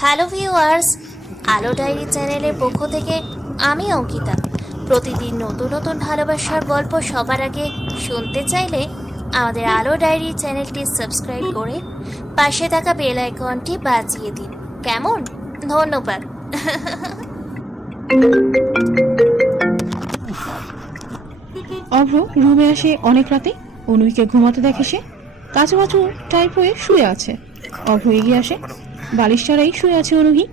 Hello viewers, আলো diary চ্যানেলের পক্ষ থেকে আমি অঙ্কিতা। প্রতিদিন নতুন নতুন ভালোবাসার গল্প সবার আগে শুনতে চাইলে আমাদের আলো ডায়েরি চ্যানেলটি সাবস্ক্রাইব করে পাশে থাকা বেল আইকনটি বাজিয়ে দিন। কেমন? ধন্যবাদ। অভ্র রুমে আসে অনেক রাতে। অনুকে ঘুমাতে দেখে সে কাছামাছু টাইপ হয়ে শুয়ে আছে। অভ্র এগিয়ে আসে, বালিশ ছাড়াই শুয়ে আছে অনুহি।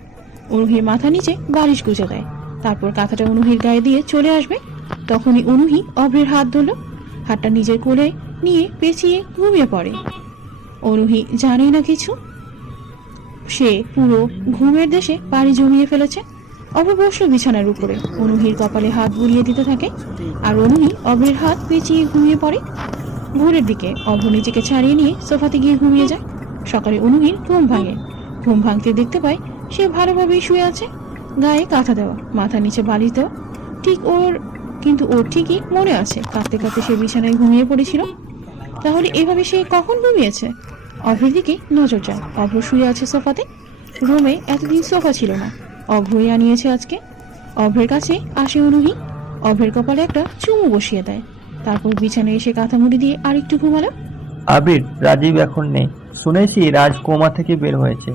অনুহির মাথা নিচে বালিশ গুজে দেয়, তারপর কাঁথাটা অনুহির গায়ে দিয়ে চলে আসবে। তখনই অনুহি অভ্রের হাত ধরল, হাতটা নিজের কোলে নিয়ে পেঁচিয়ে ঘুমিয়ে পড়ে। অনুহি জানেই না কিছু, সে পুরো ঘুমের দেশে পাড়ি জমিয়ে ফেলেছে। অভ্র বসল বিছানার উপরে, অনুহির কপালে হাত বুলিয়ে দিতে থাকে আর অনুহি অভ্রের হাত পেঁচিয়ে ঘুমিয়ে পড়ে। ভোরের দিকে অভ্র নিজেকে ছাড়িয়ে নিয়ে সোফাতে গিয়ে ঘুমিয়ে যায়। সকালে অনুহির ঘুম ভাঙে। ঘুম ভাঙতে দেখতে পায় সে ভালোভাবেই শুয়ে আছে, গায়ে কাঁথা দেওয়া, মাথার নিচে বালিশ দেওয়া। কিন্তু ওর ঠিকই মনে আছে কাঁদতে কাঁদতে সে বিছানায় ঘুমিয়ে পড়েছিল। তাহলে এভাবে সে কখন ঘুমিয়েছে? অভ্রের দিকে নজর যায়। অভ্র শুয়ে আছে সোফাতে। রুমে এতদিন সোফা ছিল না, অভ্রই আনিয়েছে আজকে। অভ্রের কাছে আসে অনুহি, অভ্রের কপালে একটা চুমু বসিয়ে দেয়, তারপর বিছানায় এসে কাঁথা মুড়ি দিয়ে আরেকটু ঘুমালো। আবির, রাজীব এখন নেই। শুনেছি রাজ কোমা থেকে বের হয়েছে,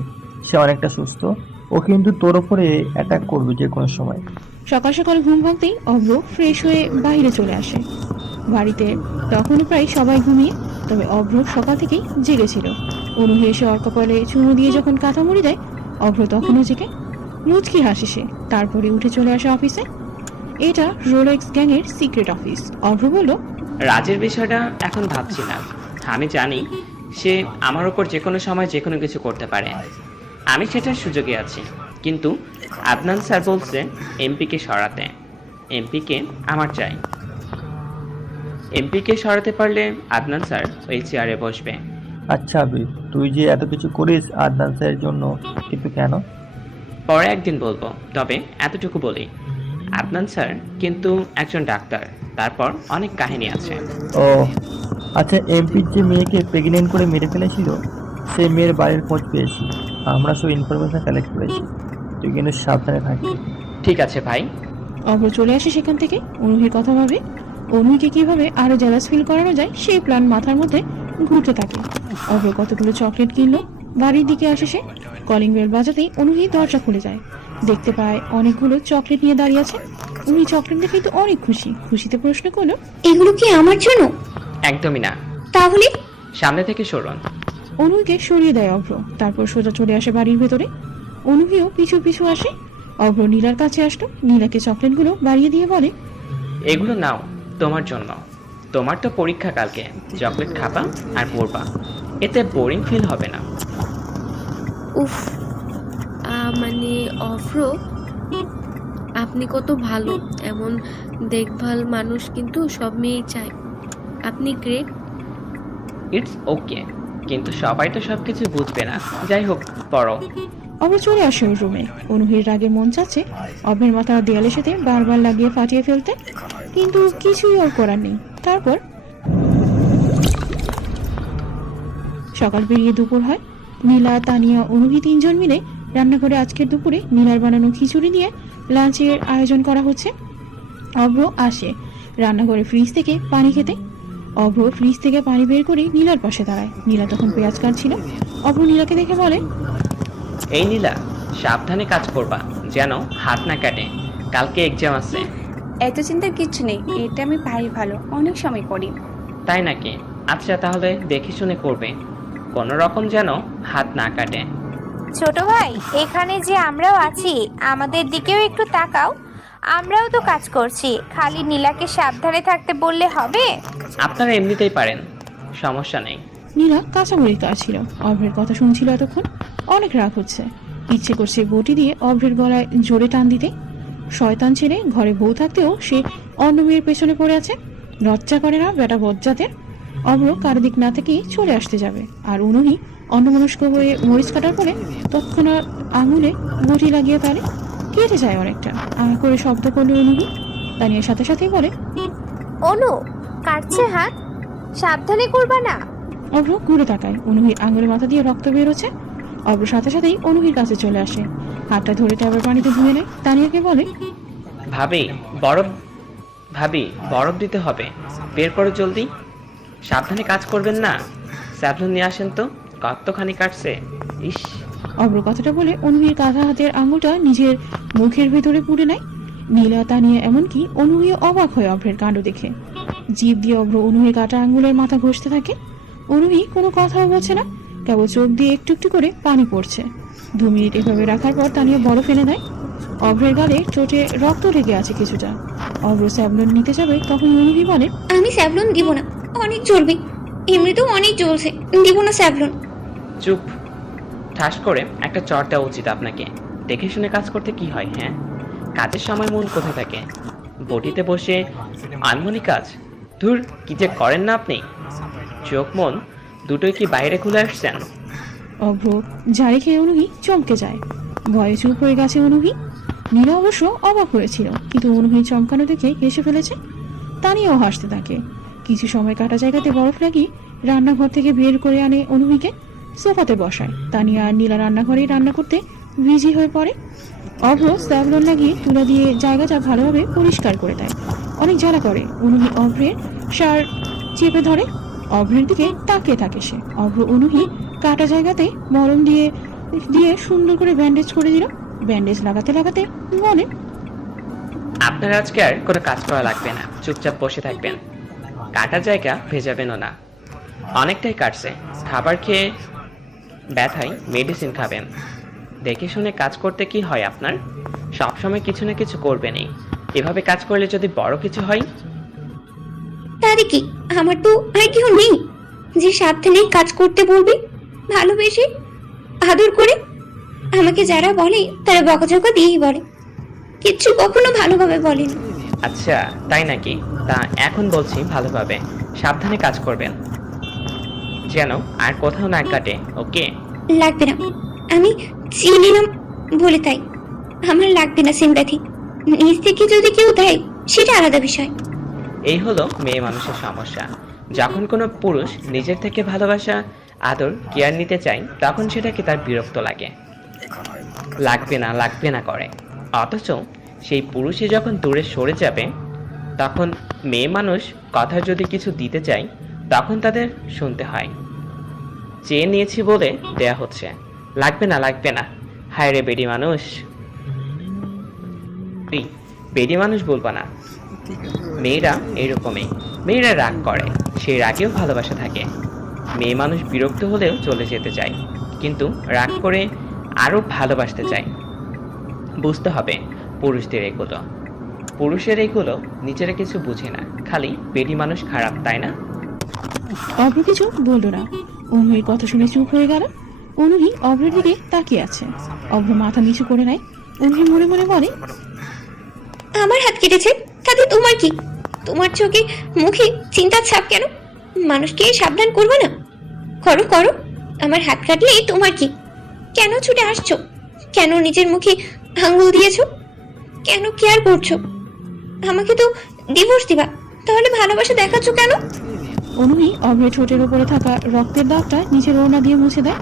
সে অনেকটা সুস্থ। ও কিন্তু তোর উপরে অ্যাটাক করবে যে কোনো সময়। সকাল সকাল ঘুম ভাঙতেই অভ্র ফ্রেশ হয়ে বাইরে চলে আসে। বাড়িতে তখনও প্রায় সবাই ঘুমিয়ে, তবে অভ্র সকাল থেকেই জেগেছিল। অনুহি এসে ওর কপালে চুমু দিয়ে যখন কাঁথা মুড়ি দেয়, অভ্র তখনও জেগে মুচকি হাসে সে। তারপরে উঠে চলে আসে অফিসে। এটা রোলেক্স গ্যাংয়ের সিক্রেট অফিস। অভ্র বলল, রাজের বিষয়টা এখন ভাবছি না। আমি জানি সে আমার ওপর যে কোনো সময় যে কোনো কিছু করতে পারে, আমি সেটার সুযোগে আছি। কিন্তু আদনান স্যার বলছে এমপিকে সরাতে। এমপিকে আমার চাই। এমপিকে সরাতে পারলে আদনান স্যার ওই চেয়ারে বসবে। আচ্ছা আবির, তুই যে এত কিছু করিস আদনান স্যারের জন্য, কিন্তু কেন? পরে একদিন বলবো, তবে এতটুকু বলি, আদনান স্যার কিন্তু একজন ডাক্তার, তারপর অনেক কাহিনী আছে। ও আচ্ছা, এমপির যে মেয়েকে প্রেগনেন্ট করে মেরে ফেলেছিল, সেই মেয়ের বাড়ির খোঁজ পেয়েছি। আমরা সব ইনফরমেশন কালেক্ট করেছি, তুই কিন্তু সাবধানে থাকবি। ঠিক আছে ভাই। অভ্র চলে আসে সেখান থেকে। অনুহির কথা ভাবে, অনুহিকে কিভাবে আরো জেলাস ফিল করানো যায় সেই প্ল্যান মাথার মধ্যে ঘুরতে থাকে। অভ্র কতগুলো চকলেট কিনলো। বাড়ির দিকে আসে সে, কলিং বেল বাজাতেই অনুহি দরজা খুলে যায়। দেখতে পায় অনেকগুলো চকলেট নিয়ে দাঁড়িয়ে আছে। উনি চকলেট দেখে তো অনেক খুশিতে প্রশ্ন করলো, এগুলো কি আমার জন্য? একদমই না। তাহলে? সামনে থেকে সরুন। অনুহিকে সরিয়ে দেয় অভ্র, তারপর সোজা চলে আসে বাড়ির ভেতরে। অনুহিও পিছু পিছু আসে। অভ্র নীলার কাছে আসলো, নীলাকে চকলেটগুলো বাড়িয়ে দিয়ে বলে, এগুলো নাও তোমার জন্য। তোমার তো পরীক্ষা কালকে, চকলেট খাবা আর পড়বা, এতে বোরিং ফিল হবে না। উফ, মানে অভ্র, আপনি কত ভালো। এমন দেখভাল মানুষ কিন্তু সব মেয়েই চায়। আপনি গ্রেট। ইটস ওকে, কিন্তু সবাই তো সব কিছু বুঝবে না। যাই হোক, পড়ো। অভ্র চলে আসে ওই রুমে। অনুহির রাগে মন চাচ্ছে অভ্রের মাথা দেয়ালের সাথে বারবার লাগিয়ে ফাটিয়ে ফেলতে, কিন্তু কিছুই ওর করার নেই। তারপর সকাল পেরিয়ে দুপুর হয়। নীলা, তানিয়া, অনুহি তিনজন মিলে রান্নাঘরে আজকের দুপুরে নীলার বানানো খিচুড়ি দিয়ে লাঞ্চের আয়োজন করা হচ্ছে। অভ্র আসে রান্নাঘরে ফ্রিজ থেকে পানি খেতে। অভ্র ফ্রিজ থেকে পানি বের করে নীলার পাশে দাঁড়ায়। নীলা তখন পেঁয়াজ কাটছিল। অভ্র নীলাকে দেখে বলে, এই নীলা, সাবধানে কাজ করবা যেন হাত না কাটে, কালকে এক্সাম আছে। এত চিন্তার কিচ্ছু নেই, এটা আমি পারি ভালো, অনেক সময় করি। তাই নাকি? আচ্ছা, তাহলে দেখে শুনে করবে, কোনো রকম যেন হাত না কাটে। ছোট ভাই, এখানে যে আমরাও আছি, আমাদের দিকেও একটু তাকাও। আমরাও তো কাজ করছি, খালি নীলাকে সাবধানে থাকতে বললে হবে? আপনারা এমনিতেই পারেন, সমস্যা নেই। নীলা কাঁচামরিচ কাটছিল। অভ্রের কথা শুনছিল এতক্ষণ। অনেক রাগ হচ্ছে, ইচ্ছে করছে বটি দিয়ে অভ্রের গলায় জোরে টান দিতে। শয়তান ছেড়ে ঘরে বউ থাকতেও সে অন্য মেয়ের পেছনে পড়ে আছে। লজ্জা করে না বেটা বজ্জাতের। অভ্র কারো দিক না থেকেই চলে আসতে যাবে, আর অনুহি অন্যমনস্ক হয়ে মরিচ কাটার পরে তৎক্ষণাৎ আঙুলে বটি লাগিয়ে ফেলে। কেটে যায় অনেকটা। করে শব্দ করলো অনুহি। তানিয়ার সাথে সাথেই বলে, অনু, কাটছে হাত, সাবধানে করবা না। অভ্র ঘুরে তাকায়। অনুহির আঙুলের মাথা দিয়ে রক্ত বেরোচ্ছে। অভ্র সাথে সাথেই অনুহির কাছে চলে আসে, হাতটা ধরে ট্যাবের পানিতে ধুয়ে নেয়। তানিয়াকে বলে, ভাবি বরফ দিতে হবে, বের করো জলদি। সাবধানে কাজ করবেন না। স্যাভলন নিয়ে আসেন তো, কতখানি কাটছে। ইস, অভ্র কথাটা বলে অনুহির কাঁধা হাতের আঙুলটা নিজের মুখের ভেতরে পুড়ে নেয়। নীলা, তানিয়া, এমনকি অনুহিও অবাক হয় অভ্রের কাণ্ড দেখে। জিভ দিয়ে অভ্র অনুহির কাটা আঙুলের মাথা ঘষতে থাকে। অনুহি কোনো কথাও বলছে না, কেবল চোখ দিয়ে একটু একটু করে পানি পড়ছে। 2 মিনিট এভাবে রাখার পর তানিয়া বরফ এনে দেয়। অভ্রের গালে চোটে রক্ত লেগে আছে কিছুটা। অভ্র স্যাভলন নিতে যাবে, তখন অনুহি বলে, আমি স্যাভলন দিব না, অনেক জ্বলবে, এমনিতেও অনেক জ্বলছে, দিব না স্যাভলন। চুপ। ঠাস করে একটা চট দেওয়া উচিত আপনাকে। দেখে শুনে কাজ করতে কি হয়? হ্যাঁ, কাজের সময় মন কোথায় থাকে? বটিতে বসে আনমনি কাজ। ধুর, কি যে করেন না আপনি। চোখ মন দুটোই কি বাইরে খুলে আসছেন? অভ্র ঝাড়ি খেয়ে অনুহি চমকে যায়। ভয়ে চুপ হয়ে গেছে অনুহি। নীলা অবশ্য অবাক হয়েছিল, কিন্তু অনুহি চমকানো দেখে হেসে ফেলেছে। তানিয়াও হাসতে থাকে। কিছু সময় কাটা জায়গাতে বরফ লাগিয়ে রান্নাঘর থেকে বের করে আনে অনুহিকে, সোফাতে বসায়। তানিয়া আর নীলা রান্নাঘরেই রান্না করতে বিজি হয়ে পড়ে। অভ্র স্যাভলন লাগিয়ে তুলা দিয়ে জায়গাটা ভালোভাবে পরিষ্কার করে দেয়। অনেক জ্বালা করে। অনুহি অভ্রের শার্ট চেপে ধরে। অভ্রের দিকে তাকিয়ে থাকে সে। অভ্র অনুহি কাটা জায়গাতে মলম দিয়ে দিয়ে সুন্দর করে ব্যান্ডেজ করে দিল। ব্যান্ডেজ লাগাতে লাগাতে বলে, আপনার আজকে আর কোনো কাজ করা লাগবে না, চুপচাপ বসে থাকবেন। কাটা জায়গা ভেজাবেনও না, অনেকটাই কাটছে। খাবার খেয়ে ব্যথায় মেডিসিন খাবেন। দেখে শুনে কাজ করতে কি হয় আপনার? সবসময় কিছু না কিছু করবেনই। এভাবে কাজ করলে যদি বড় কিছু হয়? তারে কি, আমার তো আর কেউ নেই যে সাবধানে কাজ করতে বলবে, ভালোবেসে আদর করে। আমাকে যারা বলে তারা বকাঝকা দিয়েই বলে, কিচ্ছু কখনো ভালোভাবে বলেনি। আচ্ছা, তাই নাকি? তা এখন বলছি ভালোভাবে সাবধানে কাজ করবেন, যেন আর কোথাও না কাটে। ওকে? লাগবে না, আমি চিনি না বলে তাই। আমার লাগবে না সিম্প্যাথি। নিজ থেকে যদি কেউ দেয় সেটা আলাদা বিষয়। এই হলো মেয়ে মানুষের সমস্যা। যখন কোনো পুরুষ নিজের থেকে ভালোবাসা, আদর, কেয়ার নিতে চায়, তখন সেটাকে তার বিরক্ত লাগে, লাগবে না করে। অথচ সেই পুরুষে যখন দূরে সরে যাবে, তখন মেয়ে মানুষ কথা যদি কিছু দিতে চায়, তখন তাদের শুনতে হয়। চেয়ে নিয়েছি বলে দেয়া হচ্ছে, লাগবে না। হায় রে বেডি মানুষ। বেডি মানুষ বলবা না। মেয়েরা এরকমই। মেয়েরা রাগ করে, সেই রাগেও ভালোবাসা থাকে। মেয়ে মানুষ বিরক্ত হলেও চলে যেতে চায়, কিন্তু রাগ করে আরো ভালোবাসতে চায়। বুঝতে হবে পুরুষদের এগুলো। পুরুষের এগুলো নিজেরা কিছু বুঝে না, খালি বেডি মানুষ খারাপ, তাই না? অভ্র কিছু বলল না। অনুহির কথা শুনে চুপ হয়ে গেল। অনুহি অভ্রের দিকে তাকিয়ে আছে। অভ্র মাথা নিচু করে নেয়। অনুহি মনে মনে বলে, আমার হাত কেটেছে, তাতে তোমার কি? তোমার চোখে মুখে চিন্তার ছাপ কেন? মানুষকে সাবধান করবে না? করো করো, আমার হাত কাটলে তোমার কি? কেন ছুটে আসছো? কেন নিজের মুখে আঙ্গুল দিয়েছো? কেন কেয়ার করছো? আমাকে তো ডিভোর্স দিবা, তাহলে ভালোবাসা দেখাচ্ছ কেন? অনুহি অভ্রের ঠোঁটের উপরে থাকা রক্তের দাগটা নিচের ওড়না দিয়ে মুছে দেয়।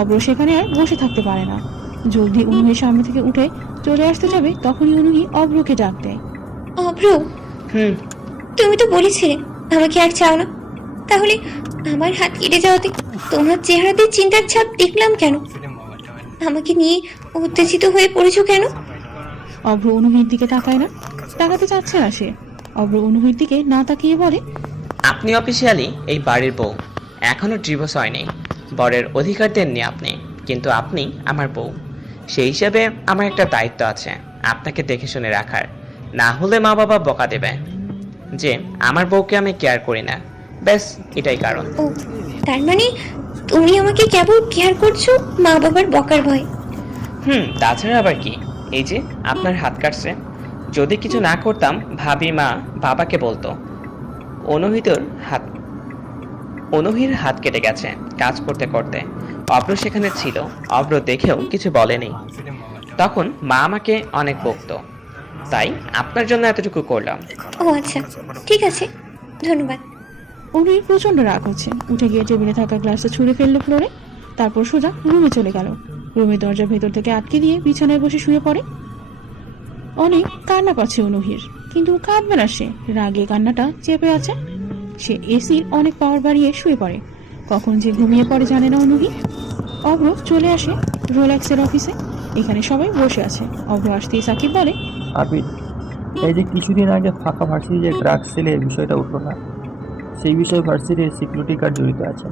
অভ্র সেখানে আর বসে থাকতে পারে না। জলদি অনুহির সামনে থেকে উঠে চলে আসতে যাবে, তখনই অনুহি অভ্রকে ডাক দেয়। অভ্র, হুম, তুমি তো বলেছিলে আমাকে আর চাও না, তাহলে আমার হাত কেটে যাওয়াতে তোমার চেহারাতে চিন্তার ছাপ দেখলাম কেন? আমাকে নিয়ে উত্তেজিত হয়ে পড়েছো কেন? অভ্র অনুহির দিকে তাকায় না, তাকাতে চাচ্ছে না সে। অভ্র অনুহির দিকে না তাকিয়ে বলে, আপনি অফিসিয়ালি এই বাড়ির বউ, এখনো ডিভোর্স হয়নি। বরের অধিকার দেননি আপনি, কিন্তু আপনি আমার বউ। সেই হিসাবে আমার একটা দায়িত্ব আছে আপনাকে দেখে শুনে রাখার, না হলে মা বাবা বকা দেবে যে আমার বউকে আমি কেয়ার করি না। ব্যাস এটাই কারণ। ও, তার মানে তুমি আমাকে কেবল কেয়ার করছো মা বাবার বকার ভয়? তাছাড়া আবার কি? এই যে আপনার হাত কাটছে, যদি কিছু না করতাম ভাবি মা বাবাকে বলতো অনুহির হাত কেটে গেছে কাজ করতে করতে। অভ্র সেখানে ছিল, অভ্র দেখেও কিছু বলেনি। তখন মা আমাকে অনেক বকতো, তাই আপনার জন্য এতটুকু করলাম। ও আচ্ছা, ঠিক আছে, ধন্যবাদ। অনুহির প্রচন্ড রাগ হচ্ছে। উঠে গিয়ে টেবিলে থাকা গ্লাসটা ছুঁড়ে ফেললো ফ্লোরে। তারপর সোজা রুমে চলে গেল। রুমের দরজা ভেতর থেকে আটকে দিয়ে বিছানায় বসে শুয়ে পড়ে। অনেক কান্না পাচ্ছে অনুহির, কিন্তু কাঁদবে না সে, রাগে কান্নাটা চেপে আছে। সে এসির অনেক পাওয়ার বাড়িয়ে শুয়ে পড়ে। কখন যে ঘুমিয়ে পড়ে জানে না অনুহি। অভ্র চলে আসে রোলেক্সের অফিসে। এখানে সবাই বসে আছে। অভ্র আসতেই সাকিব বলে, আবির, এই যে কিছুদিন আগে ফাঁকা ভার্সিটি যে ড্রাগ সেলের বিষয়টা উঠলো না, সেই বিষয়ে ভার্সিটির সিকিউরিটি গার্ড জড়িত আছে।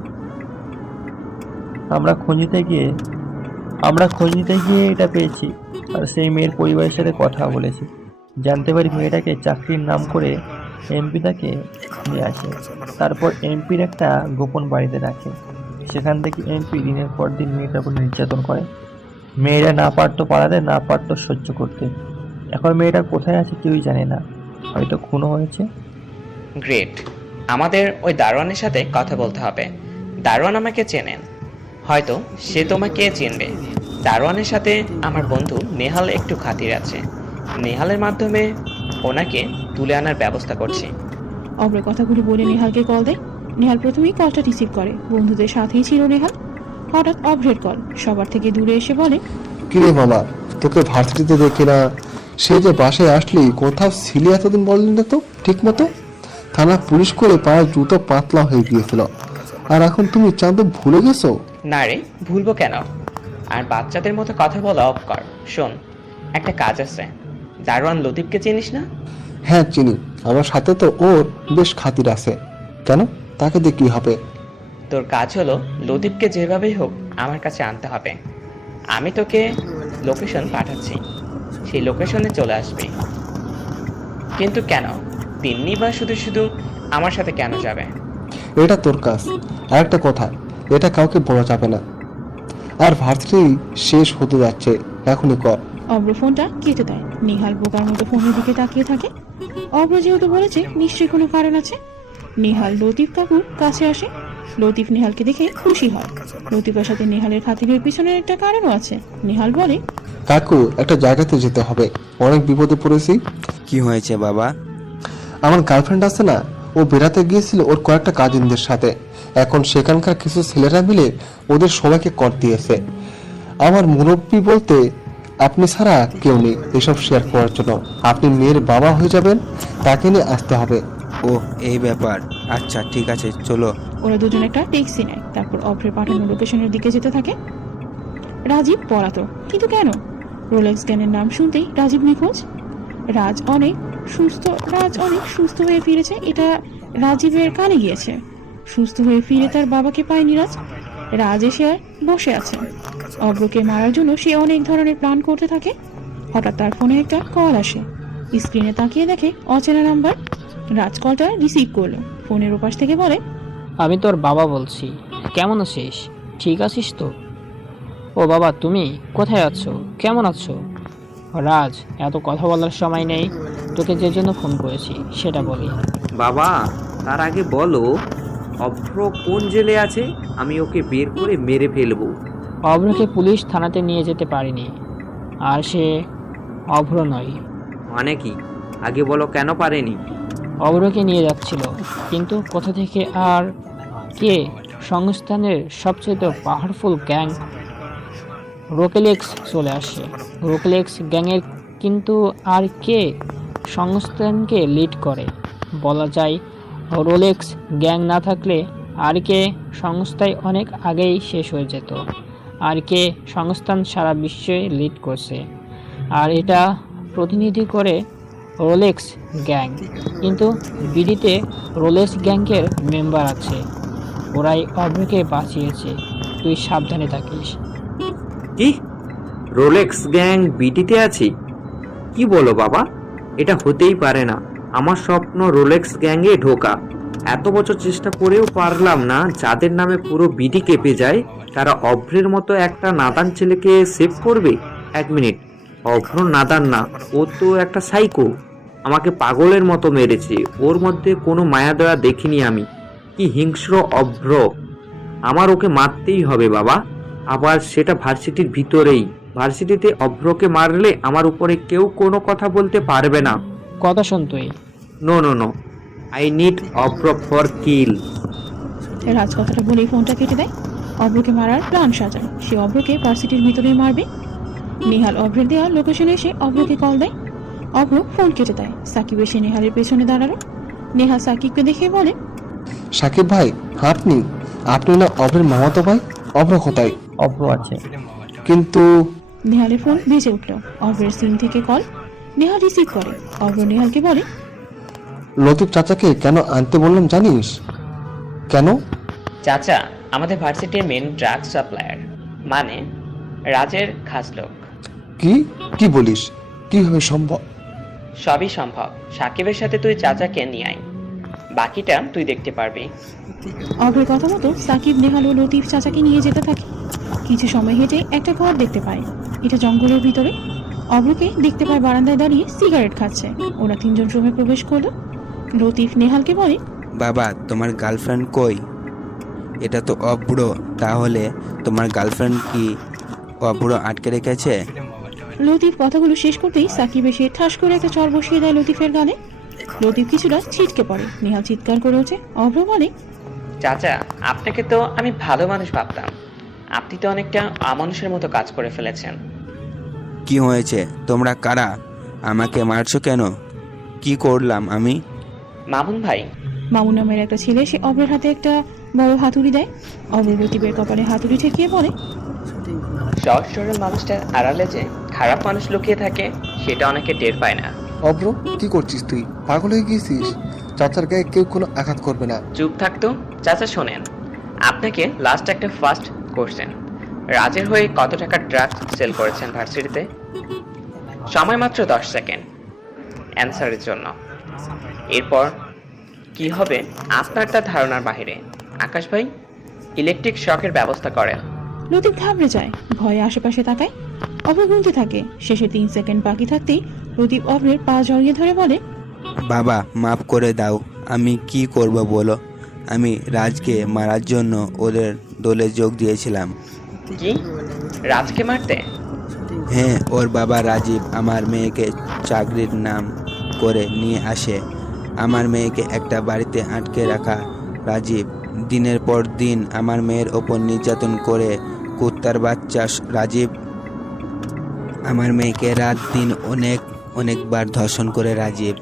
আমরা খোঁজ নিতে গিয়ে এটা পেয়েছি, আর সেই মেয়ের পরিবারের সাথে কথা বলেছি। জানতে পারি মেয়েটাকে চাকরির নাম করে এমপি তাকে নিয়ে আসে, তারপর এমপির একটা গোপন বাড়িতে রাখে। সেখান থেকে এমপি দিনের পর দিন মেয়েটার উপর নির্যাতন করে। মেয়েরা না পারতো পালাতে, না পারতো সহ্য করতে। এখন মেয়েটা কোথায় আছে কেউই জানে না, হয়তো খুনও হয়েছে। গ্রেট, আমাদের ওই দারোয়ানের সাথে কথা বলতে হবে। দারোয়ান আমাকে চেনেন, হয়তো সে তোমাকে চিনবে। দারোয়ানের সাথে আমার বন্ধু নেহাল একটু খাতির আছে, নেহালের মাধ্যমে ওনাকে তুলে আনার ব্যবস্থা করছি। অভ্রের কথাগুলি বলে নেহালকে কল দেয়। নেহাল প্রথমেই কলটা রিসিভ করে। বন্ধুদের সাথেই ছিল নেহাল। হঠাৎ অভ্রের কল। সবার থেকে দূরে এসে বলে, কিরে মামা, তোকে ভার্সিটিতে দেখি না, সে যে বাসায় আসলি, কোথাও ছিলি এতদিন বললি না তো ঠিক মতো। থানা পুলিশ করে পায়ের জুতো পাতলা হয়ে গিয়েছিল, আর এখন তুমি চাঁদে ভুলে গেছো? না রে, ভুলবো কেন? আর বাচ্চাদের মতো কথা বলা অফ কর। শোন, একটা কাজ আছে। দারোয়ান লতিফকে চিনিস না? হ্যাঁ চিনি, আমার সাথে তো ওর বেশ খাতির আছে। কেন, তাকে দিয়ে কি হবে? তোর কাজ হলো লতিফকে যেভাবেই হোক আমার কাছে আনতে হবে। আমি তোকে লোকেশন পাঠাচ্ছি, সেই লোকেশনে চলে আসবি। কিন্তু কেন তিন্নি বা শুধু শুধু আমার সাথে কেন যাবে? এটা তোর কাজ। আর একটা কথা, এটা কাউকে বলা যাবে না। আর ভার্সিটি শেষ হতে যাচ্ছে, এখনই কর। অভ্র ফোনটা কেটে দেয়। নেহাল বোকার মতো ফোনের দিকে তাকিয়ে থাকে। অভ্র যেহেতু বলেছে, নিশ্চয়ই কোনো কারণ আছে। নেহাল লতিফ কাকুর কাছে আসে। লতিফ নেহালকে দেখে খুশি হয়। লতিফের সাথে নেহালের খাতিরের পিছনে একটা কারণও আছে। নেহাল বলে, কাকু, একটা জায়গাতে যেতে হবে, অনেক বিপদে পড়েছি। কি হয়েছে বাবা? আমার গার্লফ্রেন্ড আছে না, ও বেড়াতে গিয়েছিল ওর কয়েকটা কাজিনদের সাথে। এখন সেখানকার কিছু ছেলেরা মিলে ওদের সবাইকে কর দিয়েছে। আমার মুরব্বী বলতে আপনি ছাড়া কেউ নেই এসব শেয়ার করার জন্য। আপনি মেয়ের বাবা হয়ে যাবেন, তাকে নিয়ে আসতে হবে। ও এই ব্যাপার, আচ্ছা ঠিক আছে চলো। ওরা দুজন একটা ট্যাক্সি নেয়। তারপর অভ্রের পাঠানো লোকেশনের দিকে যেতে থাকে। রাজীব পলাতক, কিন্তু কেন? রোলেক্স গ্যাংয়ের নাম শুনতেই রাজীব নিখোঁজ। রাজ অনেক সুস্থ হয়ে ফিরেছে, এটা রাজীবের কানে গিয়েছে। সুস্থ হয়ে ফিরে তার বাবাকে পায়নি রাজ এসে বসে আছে। অভ্রকে মারার জন্য সে অনেক ধরনের প্ল্যান করতে থাকে। হঠাৎ তার ফোনে একটা কল আসে। স্ক্রিনে তাকিয়ে দেখে অচেনা নাম্বার। রাজ কলটা রিসিভ করলো। ফোনের ওপাশ থেকে বলে, আমি তোর বাবা বলছি, কেমন আছিস? ঠিক আছিস তো? ও বাবা, তুমি কোথায় আছো? কেমন আছো? রাজ, এত কথা বলার সময় নেই, তোকে যে জন্য ফোন করেছি সেটা বলি। বাবা, তার আগে বলো অভ্র কোন জেলে আছে, আমি ওকে বের করে মেরে ফেলবো। অভ্রকে পুলিশ থানাতে নিয়ে যেতে পারেনি, আর সে অভ্র নয়। মানে কি? আগে বলো কেন পারেনি? অভ্রকে নিয়ে যাচ্ছিল, কিন্তু কোথা থেকে আর কে সংস্থানের সবচেয়ে পাওয়ারফুল গ্যাং রোকেলেক্স চলে আসে। রোকেলেক্স গ্যাংয়ের কিন্তু আর কে সংস্থানকে লিড করে? বলা যায় রোলেক্স গ্যাং না থাকলে আর কে সংস্থায় অনেক আগেই শেষ হয়ে যেত। আর কে সংস্থান সারা বিশ্বে লিড করছে, আর এটা প্রতিনিধি করে রোলেক্স গ্যাং। কিন্তু বিডিতে রোলেক্স গ্যাংয়ের মেম্বার আছে, ওরাই অভ্রকে বাঁচিয়েছে। তুই সাবধানে থাকিস। কি? রোলেক্স গ্যাং বিটিতে আছে? কি বলো বাবা, এটা হতেই পারে না। আমার স্বপ্ন রোলেক্স গ্যাংয়ে ঢোকা। এত বছর চেষ্টা করেও পারলাম না। যাদের নামে পুরো বিডি কেঁপে যায়, তারা অভ্রের মতো একটা নাদান ছেলেকে সেভ করবে? এক মিনিট, অভ্র নাদান না, ও তো একটা সাইকো। আমাকে পাগলের মতো মেরেছে। ওর মধ্যে কোনো মায়া দয়া দেখিনি আমি। কি হিংস্র অভ্র! আমার ওকে মারতেই হবে বাবা, আবার সেটা ভার্সিটির ভিতরেই। ভার্সিটিতে অভ্রকে মারলে আমার উপরে কেউ কোনো কথা বলতে পারবে না। কথা শোন তুই। No no no, I need Abhra for kill. Raj কথাটা বলেই ফোনটা কেটে দেয়। অভ্রকে মারার প্ল্যান সাজায়। সে অভ্রকে ভার্সিটির ভিতরে মারবে। নেহাল অভ্রের দেওয়া লোকেশনে এসে অভ্রকে কল দেয়। অভ্র ফোন কেটে দেয়। সাকিব এসে নেহালের পেছনে দাঁড়ালো। নেহাল সাকিবকে দেখে বলে, সাকিব ভাই, আপনি আপনি না অভ্রের মামাতো ভাই? অভ্র কোথায়? অভ্র আছে। কিন্তু নেহালের ফোন বেজে উঠল। অভ্রের সিম থেকে কল। নেহাল রিসিভ করে। অভ্র নেহালকে বলে, লতিফ চাচাকে কেন আনতে বললাম জানিস? কেন? চাচা আমাদের ভার্সিটির মেন ড্রাগ সাপ্লায়ার, মানে রাজের খাস লোক। কি কি বলিস? কিভাবে সম্ভব? সবই সম্ভব। সাকিবের সাথে তুই চাচাকে নিয়ে আয়, বাকিটা তুই দেখতে পারবি। অভ্রের কথা মতো সাকিব, নেহাল ও লতিফ চাচাকে নিয়ে যেতে থাকে। কিছু সময় হেঁটে একটা ঘর দেখতে পায়। এটা জঙ্গলের ভিতরে। অভ্রকে দেখতে পায় বারান্দায় দাঁড়িয়ে সিগারেট খাচ্ছে। ওরা তিনজন রুমে প্রবেশ করলো। লতিফ নেহালকে বলে, বাবা, তোমার গার্লফ্রেন্ড কই? এটা তো অভ্র। তাহলে তোমার গার্লফ্রেন্ড কি অভ্র আটকে রেখেছে? লতিফ কথাগুলো শেষ করতেই সাকিব এসে ঠাস করে একটা চর বসিয়ে দেয় লতিফের গালে। লতিফ কিছুটা ছিটকে পড়ে। নেহাল চিৎকার করে ওঠে। অভ্র বলে, চাচা আপনাকে তো আমি ভালো মানুষ ভাবতাম, আপনি তো অনেকটা অমানুষের মতো কাজ করে ফেলেছেন। কি হয়েছে? তোমরা কারা? আমাকে মারছো কেন? কি করলাম আমি? মামুন ভাই। মামুন নামের একটা ছেলে সে অভ্রের হাতে একটা বড় হাতুড়ি দেয়। অভ্র লতিফের কপালে হাতুড়ি ঠেকিয়ে বলে, সহজ সরল মানুষটার আড়ালে যে খারাপ মানুষ লুকিয়ে থাকে সেটা অনেকে টের পায় না। অভ্র, কি করছিস তুই? পাগল হয়ে গিয়েছিস? চাচার গায়ে কেউ কোনো আঘাত করবে না। চুপ থাকতো। চাচা শোনেন, আপনাকে লাস্ট একটা ফার্স্ট কোশ্চেন, রাজের হয়ে কত টাকার ড্রাগ সেল করেছেন ভার্সিটিতে? সময় মাত্র 10 সেকেন্ড অ্যান্সারের জন্য। এরপর কি হবে আপনার তার ধারণার বাইরে। আকাশ ভাই, ইলেকট্রিক শকের ব্যবস্থা করেন। লতিফ ঘাবড়ে যায়। ভয়ে আশেপাশে তাকায়। অভ্র গুনতে থাকে। শেষে 3 সেকেন্ড বাকি থাকতেই লতিফ অভ্রের পা জড়িয়ে ধরে বলে, বাবা, মাফ করে দাও। আমি কি করব বলো? আমি রাজকে মারার জন্য ওদের দলে যোগ দিয়েছিলাম। কি, রাজকে মারতে? হ্যাঁ, ওর বাবা রাজীব আমার মেয়েকে চাকরির নাম করে নিয়ে আসে। আমার মেয়েকে একটা বাড়িতে আটকে রাখা রাজীব দিনের পর দিন আমার মেয়ের ওপর নির্যাতন করে। কুত্তার বাচ্চা রাজীব আমার মেয়েকে রাত দিন অনেকবার ধর্ষণ করে। রাজীব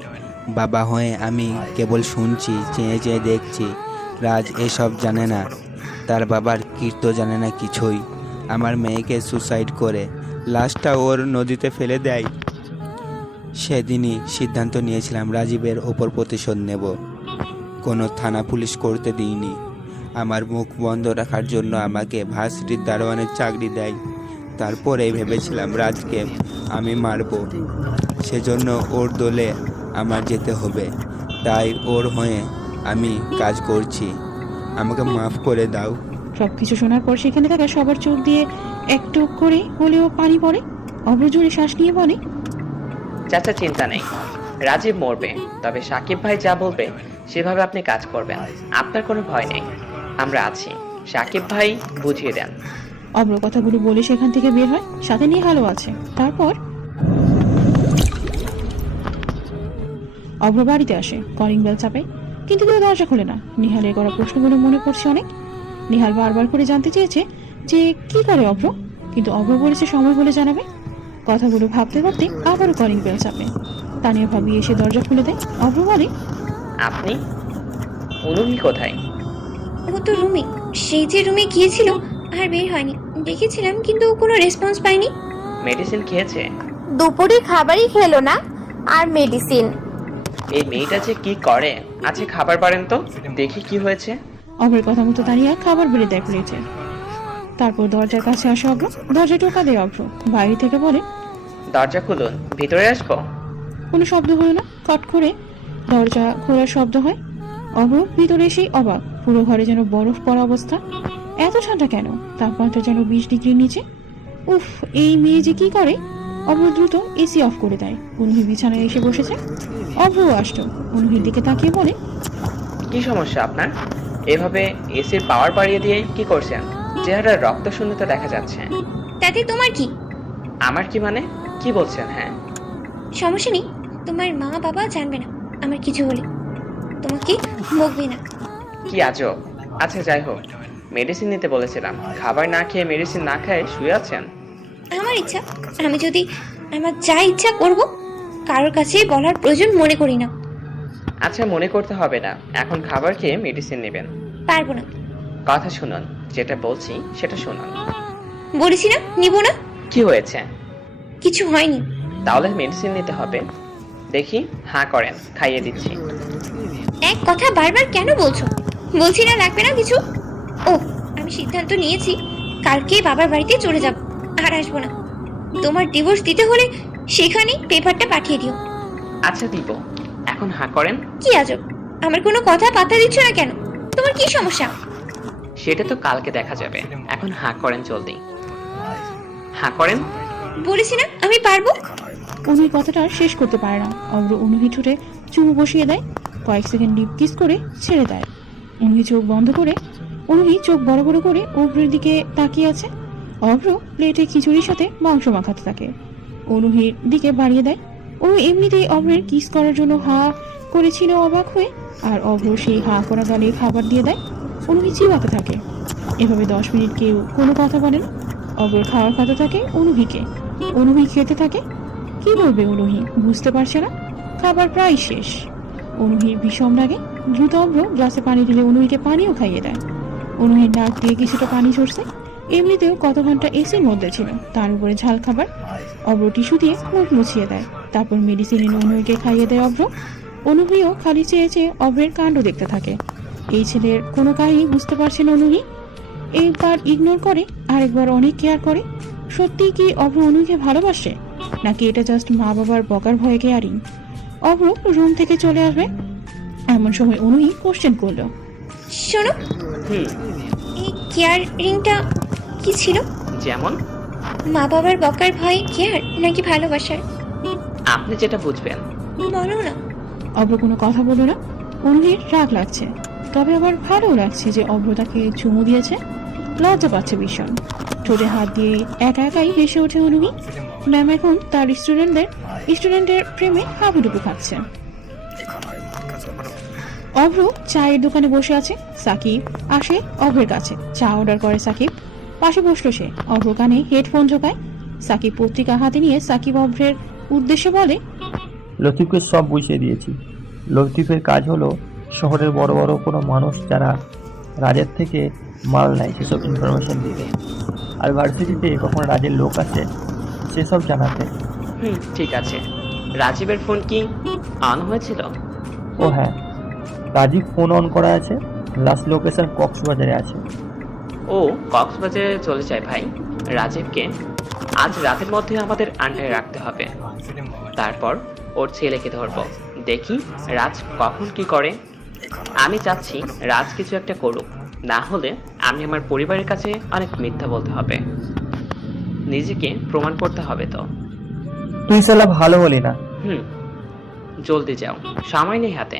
বাবা হয়ে আমি কেবল শুনছি, চেয়ে চেয়ে দেখছি। রাজ এসব জানে না, তার বাবার কীর্ত জানে না কিছুই। আমার মেয়েকে সুসাইড করে লাশটা ওর নদীতে ফেলে দেয়। সেদিনই সিদ্ধান্ত নিয়েছিলাম রাজীবের ওপর প্রতিশোধ নেব। কোনো থানা পুলিশ করতে দিইনি। আমার মুখ বন্ধ রাখার জন্য আমাকে ভার্সিটির দারোয়ানের চাকরি দেয়। তারপরে ভেবেছিলাম রাজকে আমি মারব, সেজন্য ওর দলে আমার যেতে হবে। তাই ওর হয়ে আমি কাজ করছি। আমাকে মাফ করে দাও। সবকিছু শোনার পর সেখানে থাকা সবার চোখ দিয়ে একটু করে হলেও পানি পড়ে। অভ্র জোরে শ্বাস নিয়ে বলে, চাচা চিন্তা নেই, রাজীব মরবে, তবে সাকিব ভাই যা বলবে সেভাবে আপনি কাজ করবেন। আপনার কোনো ভয় নেই, আমরা আছি। সাকিব ভাই বুঝিয়ে দেন। অভ্র কথাগুলো বলে সেখান থেকে বের হয়। সাথে নেহালও আছে। তারপর অভ্র বাড়িতে আসে। কলিং বেল চাপে, কিন্তু কেউ দরজা খোলে না। নেহালের করা প্রশ্নগুলো মনে পড়ছে অনেক। নেহাল বারবার করে জানতে চেয়েছে যে কি করে অভ্র, কিন্তু অভ্র বলেছে সময় বলে জানাবে। কথাগুলো ভাবতে ভাবতে আবারও কলিং বেল চাপে। তানিয়া ভাবি এসে দরজা খুলে দেয়। অভ্র বলে, আপনি? অনুমি কোথায়? ও তো রুমে, সেই যে রুমে গিয়েছিল আর বের হয়নি। দেখেছিলাম কিন্তু কোনো রেসপন্স পাইনি। মেডিসিন খেয়েছে? দুপুরে খাবারই খেলো না, আর মেডিসিন। এই মেয়েটা যে কি করে। আচ্ছা খাবার বাড়েন তো, দেখি কি হয়েছে। অভ্রের কথা মতো তানিয়া খাবার বেড়ে দেয় প্লেটে। তারপর দরজার কাছে আসে অভ্র। দরজা টোকা দেয় অভ্র। বাইরে থেকে বলে, দরজা খুলুন, ভিতরে আসবো। কোনো শব্দ হলো না। কট করে দরজা খোলার শব্দ হয়। অভ্র ভিতরে এসেই অবাক। পুরো ঘরে যেন বরফ পড়া অবস্থা। এত ঠান্ডা কেন? তাপমাত্রা যেন 20 ডিগ্রির নিচে। উফ, এই মেয়ে যে কি করে। অভ্র দ্রুত এসি অফ করে দেয়। অনুহি বিছানায় এসে বসেছে। অভ্রও আসতো। অনুহির দিকে তাকিয়ে বলে, কি সমস্যা আপনার? এভাবে এসির পাওয়ার বাড়িয়ে দিয়ে কি করছেন? চেহারার রক্ত শূন্যতা দেখা যাচ্ছে। তাতে তোমার কি? আমার কি মানে? কি বলছেন? হ্যাঁ, সমস্যা নেই, তোমার মা বাবা জানবে না আমার কিছু হলে। তোমাকে বকবে না। কি আজব। আচ্ছা যাই হোক, মেডিসিন নিতে বলেছিলাম, খাবার না খেয়ে মেডিসিন না খেয়ে শুয়ে আছেন। আমার ইচ্ছা, আমি যদি আমার যা ইচ্ছা করব, কারোর কাছে বলার প্রয়োজন মনে করি না। আচ্ছা, মনে করতে হবে না, এখন খাবার খেয়ে মেডিসিন নেবেন। পারবো না। কথা শুনুন, যেটা বলছি সেটা শুনুন। বলেছি না নিব না। কি হয়েছে? কিছু হয়নি। তাহলে মেডিসিন নিতে হবে। দেখি, হাঁ করেন, খাইয়ে দিচ্ছি। এক কথা বারবার কেন বলছো? বলছি না লাগবে না কিছু। ও, আমি সিদ্ধান্ত নিয়েছি, কালকে বাবার বাড়িতে চলে যাব, আর আসবো না। তোমার ডিভোর্স দিতে হলে সেখানেই পেপারটা পাঠিয়ে দিও। আচ্ছা দিব, এখন হাঁ করেন। কি আজব, আমার কোনো কথা পাত্তা দিচ্ছ না কেন? তোমার কি সমস্যা? সেটা তো কালকে দেখা যাবে, এখন হাঁ করেন জলদি। হাঁ করেন। বলেছি না আমি পারবো। অনুহি কথাটা শেষ করতে পারে না। অভ্র অনুহি ঠোঁটে চুমু বসিয়ে দেয়, কয়েক সেকেন্ড লিপ কিস করে ছেড়ে দেয়। অনুহি চোখ বন্ধ করে, অনুহি চোখ বড় বড় করে অভ্রের দিকে তাকিয়ে আছে। অভ্র প্লেটে খিচুড়ির সাথে মাংস মাখাতে থাকে, অনুহির দিকে বাড়িয়ে দেয়। ও এমনিতেই অভ্রের কিস করার জন্য হা করেছিল অবাক হয়ে, আর অভ্র সেই হা করা গালে খাবার দিয়ে দেয়। অনুহি চিবাতে থাকে। এভাবে 10 মিনিট কেউ কোনো কথা বলে না। অভ্র খাওয়ার কথা থাকে অনুহিকে, অনুহি খেতে থাকে। কি বলবে অনুহি, বুঝতে পারছে না। খাবার প্রায় শেষ। অনুহির ভীষণ লাগে। দ্রুত অভ্র গ্লাসে পানি দিলে অনুহিকে পানিও খাইয়ে দেয়। অনুহির নাক দিয়ে কিছুটা পানি ঝরছে। এমনিতেও কত ঘন্টা এসির মধ্যে ছিল, তার উপরে ঝাল খাবার। অভ্র টিস্যু দিয়ে মুখ মুছিয়ে দেয়, তারপর মেডিসিন এনে অনুহিকে খাইয়ে দেয় অভ্র। অনুহিও খালি চেয়ে চেয়ে অভ্রের কাণ্ড দেখতে থাকে। এই ছেলের কোনো কাহিনী বুঝতে পারছে না অনুহি। একবার ইগনোর করে, আরেকবার অনেক কেয়ার করে। সত্যি কি অভ্র অনুহিকে ভালোবাসে, নাকি এটা জাস্ট মা বাবার বকার ভয়ে কেয়ারিং? অভ্র রুম থেকে চলে আসবে এমন সময় অনুহি কোশ্চেন করলো, শোনো, এই কেয়ারিংটা কি ছিল? যেমন? মা বাবার বকার ভয় কেয়ার নাকি ভালোবাসার? আপনি যেটা বুঝবেন। বলো না। অভ্র কোনো কথা বলল না। অনুহির রাগ লাগছে, তবে আবার ভালো লাগছে যে অভ্র তাকে চুমু দিয়েছে। লজ্জা পাচ্ছে ভীষণ। ঠোঁটে হাত দিয়ে একা একাই হেসে ওঠে অনুহি। ম্যাম এখন তার স্টুডেন্টের প্রেমে হাবুডুবু খাচ্ছে। অভ্র চায়ের দোকানে বসে আছে। সাকিব আসে অভ্রের কাছে, চা অর্ডার করে সাকিব। পাশে বসলো সে। অভ্র কানে হেডফোন ঝোকায়। সাকিব পত্রিকা হাতে নিয়ে সাকিব অভ্রের উদ্দেশ্যে বলে, লতিফকে সব বুঝিয়ে দিয়েছি। লতিফের কাজ হলো শহরের বড় বড় কোনো মানুষ যারা রাজের থেকে মাল নেয় সেসব ইনফরমেশন দিতে, আর ভার্সিটিতে কখন রাজের লোক আছে সেসব জানাতে। ঠিক আছে। রাজীবের ফোন কি অন হয়েছিল? ও হ্যাঁ, রাজীব ফোন অন করা আছে। লাস্ট লোকেশন কক্সবাজারে আছে। ও কক্সবাজারে চলে যায় ভাই। রাজীবকে আজ রাতের মধ্যে আমাদের আন্ডারে রাখতে হবে, তারপর ওর ছেলেকে ধরবো। দেখি রাজ কখন কি করে। আমি চাচ্ছি রাজ কিছু একটা করুক, না হলে আমি আমার পরিবারের কাছে অনেক মিথ্যা বলতে হবে, নিজেকে প্রমাণ করতে হবে। তো তুই সালা ভালো হলি না। জলদি যাও, সময় নেই হাতে।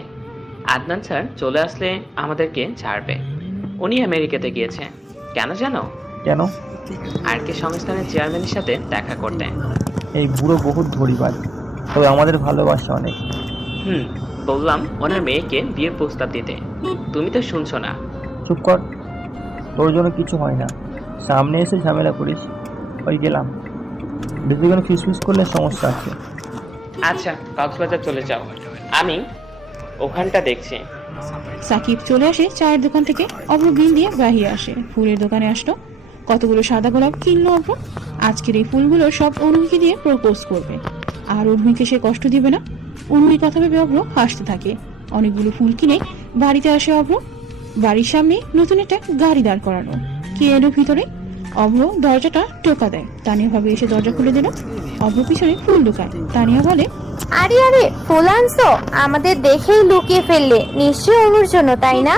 আদনান স্যার চলে আসলে আমাদেরকে ছাড়বে। উনি আমেরিকাতে গিয়েছে। কেন জানো? কেন? আর কে সংস্থানের চেয়ারম্যানের সাথে দেখা করতে। এই বুড়ো বহুত ধরিবাজ, তবে আমাদের ভালোবাসা অনেক। বললাম ওনার মেয়েকে বিয়ের প্রস্তাব দিতে, তুমি তো শুনছো না। চুপ কর, তোর জন্য কিছু হয় না। সামনে এসে ঝামেলা করিস। ওই গেলাম, বেশি কোনো ফিসফিস করলে সমস্যা আছে। আচ্ছা, কক্সবাজার চলে যাও, আমি ওখানটা দেখছি। সাকিব চলে আসে চায়ের দোকান থেকে। অভ্র বিল দিয়ে বাহিরে আসে। ফুলের দোকানে আসলো, কতগুলো সাদা গোলাপ কিনলো অভ্র। আজকের এই ফুলগুলো সব অনুহিকে দিয়ে প্রপোজ করবে, আর অনুহিকে সে কষ্ট দিবে না। অনুহির কথা ভেবে অভ্র হাসতে থাকে। অনেকগুলো ফুল কিনে বাড়িতে আসে অভ্র। বাড়ির সামনে নতুন একটা গাড়ি দাঁড় করানো। কে এলো ভিতরে? অভ্র দরজাটা টোকা দেয়। তানিয়া ভাবে এসে দরজা খুলে দিল। অভ্র পিছনে ফুল ঢোকায়। তানিয়া বলে, আরে আরে, ফুল আনছো? আমাদের দেখেই লুকিয়ে ফেললে, নিশ্চয়ই অনুর জন্য, তাই না?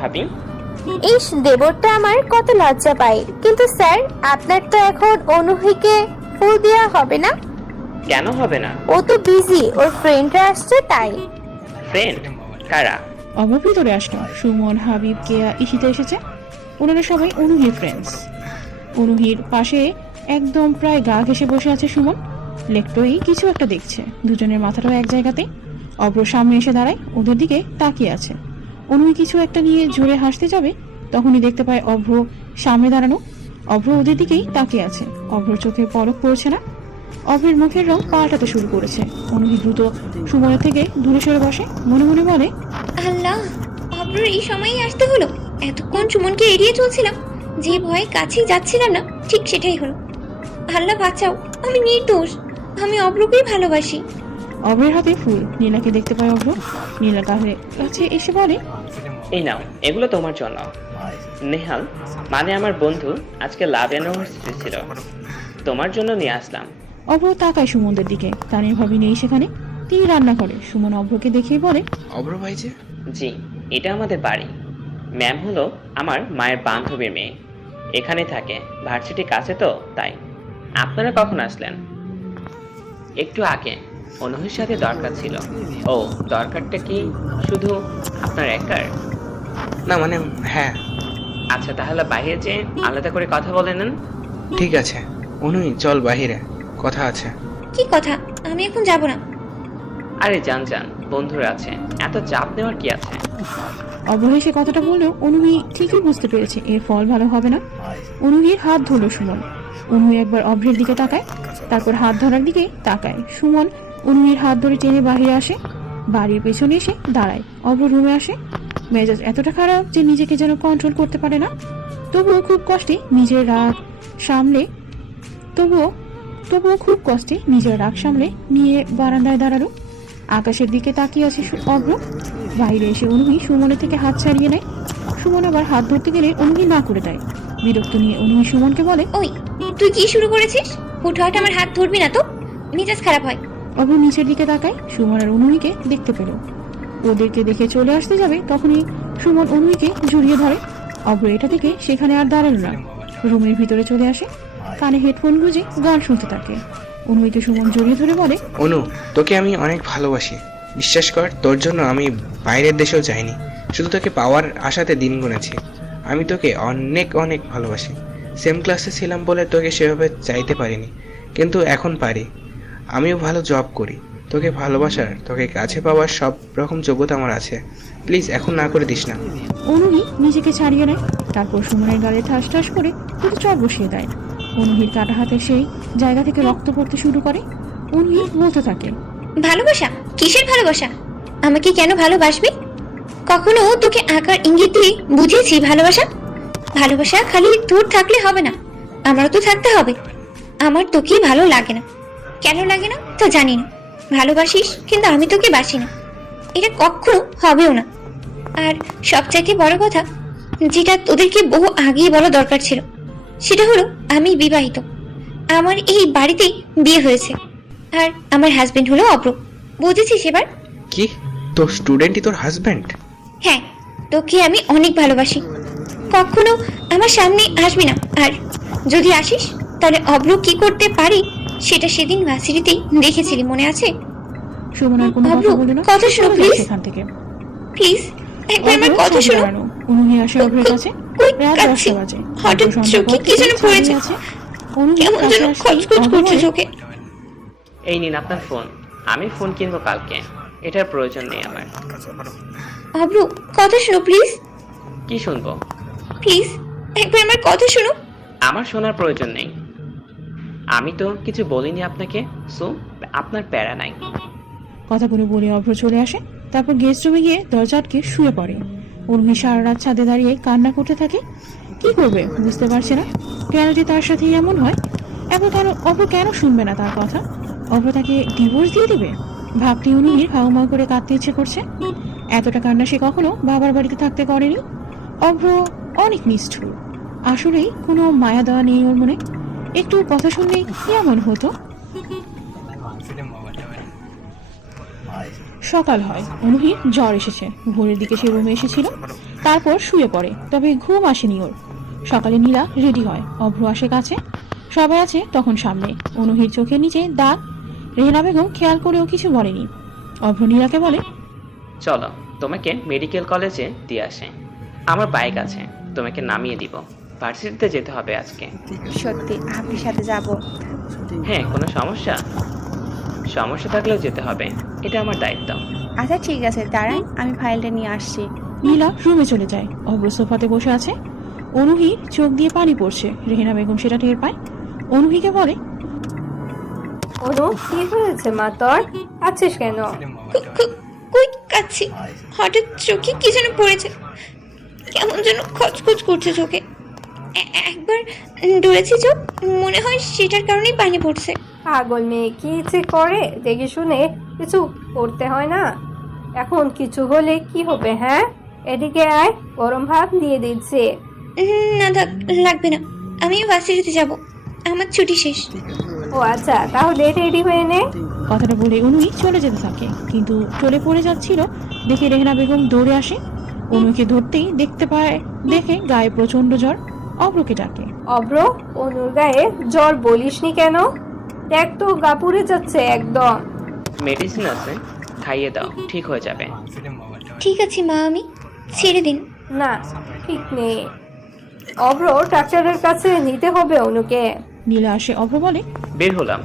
ভাবি। ইস, দেবরটা আমার কত লজ্জা পায়। কিন্তু স্যার, আপনার তো এখন অনুহিকে ফুল দেওয়া হবে না। কেন হবে না? ও তো বিজি, ওর ফ্রেন্ডরা আসছে তাই। ফ্রেন্ড কারা? অভ্র ভিতরে আসলো। সুমন, হাবিব, কেয়া, ঈশিতা এসেছে। ওনারা সবাই অনুহির ফ্রেন্ডস। অনুহির পাশে একদম প্রায় গা ঘেঁষে বসে আছে সুমন। লেকটোই কিছু একটা দেখছে। দুজনের মাথাটাও এক জায়গাতে। অভ্র সামনে এসে দাঁড়ায়, ওদের দিকে তাকিয়ে আছে। অনুহি কিছু একটা নিয়ে জোরে হাসতে যাবে, তখনই দেখতে পায় অভ্র সামনে দাঁড়ানো। অভ্র ওদের দিকেই তাকিয়ে আছে। অভ্রর চোখে পলক পড়ছে না। অভ্রের মুখের রং পাল্টাতে শুরু করেছে। অনুহি দ্রুত সুমনের থেকে দূরে সরে বসে, মনে মনে বলে, আল্লাহ, অব্রর এই সময়ই আসতে হলো। এতক্ষণ সুমনকে এড়িয়ে চলছিলাম, যে ভয়ে কাছেই যাচ্ছিলাম না, ঠিক সেটাই হলো। আল্লাহ বাঁচাও, আমি নির্দোষ, আমি অব্রকেই ভালোবাসি। অভ্রের হাতে ফুল। নীলাকে দেখতে পায় অভ্র। নীলা কাছে এসে বলে, এই নাও, এগুলো তোমার জন্য। নেহাল মানে আমার বন্ধু আজকে লাভ ইউনিভার্সিটি ছিল, তোমার জন্য নিয়ে আসলাম। অভ্র তাকায় সুমনদের দিকে। তানির ভাবি নেই সেখানে, তিনি রান্না করে। সুমন অভ্রকে দেখেই বলে, অভ্র ভাই যে? জি, এটা আমাদের বাড়ি। ম্যাম হলো আমার মায়ের বান্ধবীর মেয়ে, এখানে থাকে, ভার্সিটি কাছে তো তাই। আপনারা কখন আসলেন? একটু আগে। অনুহির সাথে দরকার ছিল। ও, দরকারটা কি শুধু আপনার একার? না মানে হ্যাঁ। আচ্ছা, তাহলে বাইরে যেয়ে আলাদা করে কথা বলে নেন। ঠিক আছে অনুই, চল বাহিরে কথা আছে। কি কথা? আমি এখন যাব না। আরে যান যান, বন্ধুরা আছে, এত চাপ নেওয়ার কি আছে? অভ্র সে কথাটা বললেও অনুহি ঠিকই বুঝতে পেরেছে এর ফল ভালো হবে না। অনুহির হাত ধরল সুমন। অনুহি একবার অভ্রের দিকে তাকায়, তারপর হাত ধরার দিকে তাকায়। সুমন অনুহির হাত ধরে টেনে বাহিরে আসে। বাড়ির পেছনে এসে দাঁড়ায়। অভ্র রুমে আসে। মেজাজ এতটা খারাপ যে নিজেকে যেন কন্ট্রোল করতে পারে না। তবুও খুব কষ্টে নিজের রাগ সামলে নিয়ে বারান্দায় দাঁড়ালো। আকাশের দিকে তাকিয়ে আছে অভ্র। বাইরে এসে অনুহি সুমনের থেকে হাত ছাড়িয়ে নেয়। সুমন আবার হাত ধরতে গেলে অনুহি না করে দেয়। বিরক্ত নিয়ে অনুহি সুমনকে বলে, ওই, তুই কি শুরু করেছিস? হুটহাট আমার হাত ধরবি না তো, মেজাজ খারাপ হয়। অভ্র নিচের দিকে তাকায়। সুমন আর অনুহিকে দেখতে পেল। ওদেরকে দেখে চলে আসতে যাবে, তখনই সুমন অনুহিকে জড়িয়ে ধরে। অভ্র এটা থেকে সেখানে আর দাঁড়ালো না, রুমের ভিতরে চলে আসে। কানে হেডফোন গুঁজে গান শুনতে থাকে। অনুহিকে সুমন জড়িয়ে ধরে বলে, অনু, তোকে আমি অনেক ভালোবাসি। বিশ্বাস কর, তোর জন্য আমি বাইরের দেশেও যাইনি, শুধু তোকে পাওয়ার আশাতে দিন গুনেছি। আমি তোকে অনেক অনেক ভালোবাসি। সেম ক্লাসে ছিলাম বলে তোকে সেভাবে চাইতে পারিনি, কিন্তু এখন পারি। আমিও ভালো জব করি, তোকে ভালোবাসার, তোকে কাছে পাওয়ার সব রকম যোগ্যতা আমার আছে। প্লিজ এখন না করে দিস না। অনুহি নিজেকে ছাড়িয়ে নেয়। তারপর সুমনের গালে ঠাস ঠাস করে দুটো চর বসিয়ে দেয়। অনুহির কাটা হাতে সেই জায়গা থেকে রক্ত পড়তে শুরু করে। অনুহি বলতে থাকে, ভালোবাসা? কিসের ভালোবাসা? আমাকে কেন ভালোবাসবি? কখনো তোকে আকার ইঙ্গিত দিয়ে বুঝিয়েছি ভালোবাসা? ভালোবাসা খালি তোর থাকলে হবে না, আমারও তো থাকতে হবে। আমার তোকে ভালো লাগে না। কেন লাগে না তা জানি না। ভালোবাসিস, কিন্তু আমি তোকে বাসি না, এটা কখনো হবেও না। আর সবচাইতে বড় কথা, যেটা তোদেরকে বহু আগেই বলা দরকার ছিল, সেটা হলো আমি বিবাহিত। আমার এই বাড়িতেই বিয়ে হয়েছে, আর আমার হাজবেন্ড হলো অভ্র। বুঝেছিস এবার? কি, তোর স্টুডেন্টই তোর হাজব্যান্ড? হ্যাঁ, তোকে আমি অনেক ভালোবাসি। কখনো আমার সামনে আসবি না, আর যদি আসিস তাহলে অভ্র কি করতে পারি সেটা সেদিন ভার্সিটিতেই দেখেছিলি, মনে আছে? সুমন আর কোনো কথা বলে না। কথা শোনো প্লিজ, সেখান থেকে প্লিজ একবার আমার কথা শোনো। অনুহি আসে অভ্রের কাছে। রাত 10টা বাজে। হঠাৎ চোখে কি যেন পড়েছে, কেমন যেন খচখচ করছে চোখে। এই নিন আপনার ফোন, আমি ফোন কিনবো কালকে, এটার প্রয়োজন নেই আমার। অভ্র, কথা শোনো প্লিজ। কি শুনবো? প্লিজ একবার আমার কথা শোনো। আমার শোনার প্রয়োজন নেই, আমি তো কিছু বলিনি আপনাকে, সো আপনার প্যারা নাই। কথাগুলো বলে অভ্র চলে আসে। তারপর গেস্ট রুমে গিয়ে দরজা আটকে শুয়ে পড়ে। অনুহি সারা রাত ছাদে দাঁড়িয়ে কান্না করতে থাকে। কি করবে বুঝতে পারছে না, কেন যে তার সাথে এমন হয়। অভ্র কেন শুনবে না তার কথা? অভ্র তাকে ডিভোর্স দিয়ে দিবে ভাবতে অনুহির হাউমাউ করে কাঁদতে ইচ্ছে করছে। এতটা কান্না সে কখনো বাবার বাড়িতে থাকতে করেনি। অভ্র অনেক নিষ্ঠুর, আসলেই কোনো মায়া দেওয়া নেই ওর মনে। একটু কথা শুনলেই কেমন হতো। সকাল হয়। অনুহির জ্বর এসেছে। ভোরের দিকে সে রুমে এসেছিল, তারপর শুয়ে পড়ে, তবে ঘুম আসেনি ওর। সকালে নীলা রেডি হয়। অভ্র আসে কাছে, সবাই আছে তখন সামনে। অনুহির চোখের নিচে দাগ। রেহেনা বেগম খেয়াল করেও কিছু বলেনি। অভ্র নীলাকে বলে, চলো তোমাকে মেডিকেল কলেজে দিয়ে আসে, আমার বাইক আছে, তোমাকে নামিয়ে দিব। ভার্সিটিতে যেতে হবে আজকে। সত্যি আপনার সাথে যাব? হ্যাঁ, কোনো সমস্যা? সমস্যা থাকলেও যেতে হবে, এটা আমার দায়িত্ব। আচ্ছা ঠিক আছে, দাঁড়ান আমি ফাইলটা নিয়ে আসছি। নীলা রুমে চলে যায়। অভ্র সোফাতে বসে আছে। অনুহি চোখ দিয়ে পানি পড়ছে। রেহেনা বেগম সেটা টের পায়। অনুহিকে বলে, অনু কি হয়েছে মা তোর? আছিস কেন? কই কাচ্ছি, হঠাৎ চোখে কি যেন পড়েছে, কেমন যেন খচখচ করছে চোখে। একবার ডরেছি চোখ, মনে হয় সেটার কারণেই পানি পড়ছে। পাগল মেয়ে কি ইচ্ছে করে দেখে শুনে কিছু করতে হয় না? এখন কিছু হলে কি হবে? হ্যাঁ, এদিকে আয়, গরম ভাত দিয়ে দিচ্ছে। না থাক, লাগবে না, আমিও ভার্সিটিতে যাব, আমার ছুটি শেষ। ও আচ্ছা, তাহলে রেডি হয়ে নে। কথাটা বলে অনুহি চলে যেতে থাকে, কিন্তু চলে পড়ে যাচ্ছিল দেখে রেহেনা বেগম দৌড়ে আসে। অনুকে ধরতেই দেখে গায়ে প্রচন্ড জ্বর। অভ্রকে ডাকে। অব্র, অনুর গায়ে জ্বর বলিসনি কেন? দেখ তো গা পুড়ে যাচ্ছে একদম। মেডিসিন আছে, খাইয়ে দাও, ঠিক হয়ে যাবে। ঠিক আছে মা, আমি ছেড়ে দিন। না, ঠিক নেই। অব্র, ডাক্তারের কাছে নিতে হবে অনুকে। নীলা আসে। অভ্র বলে, বের হলাম।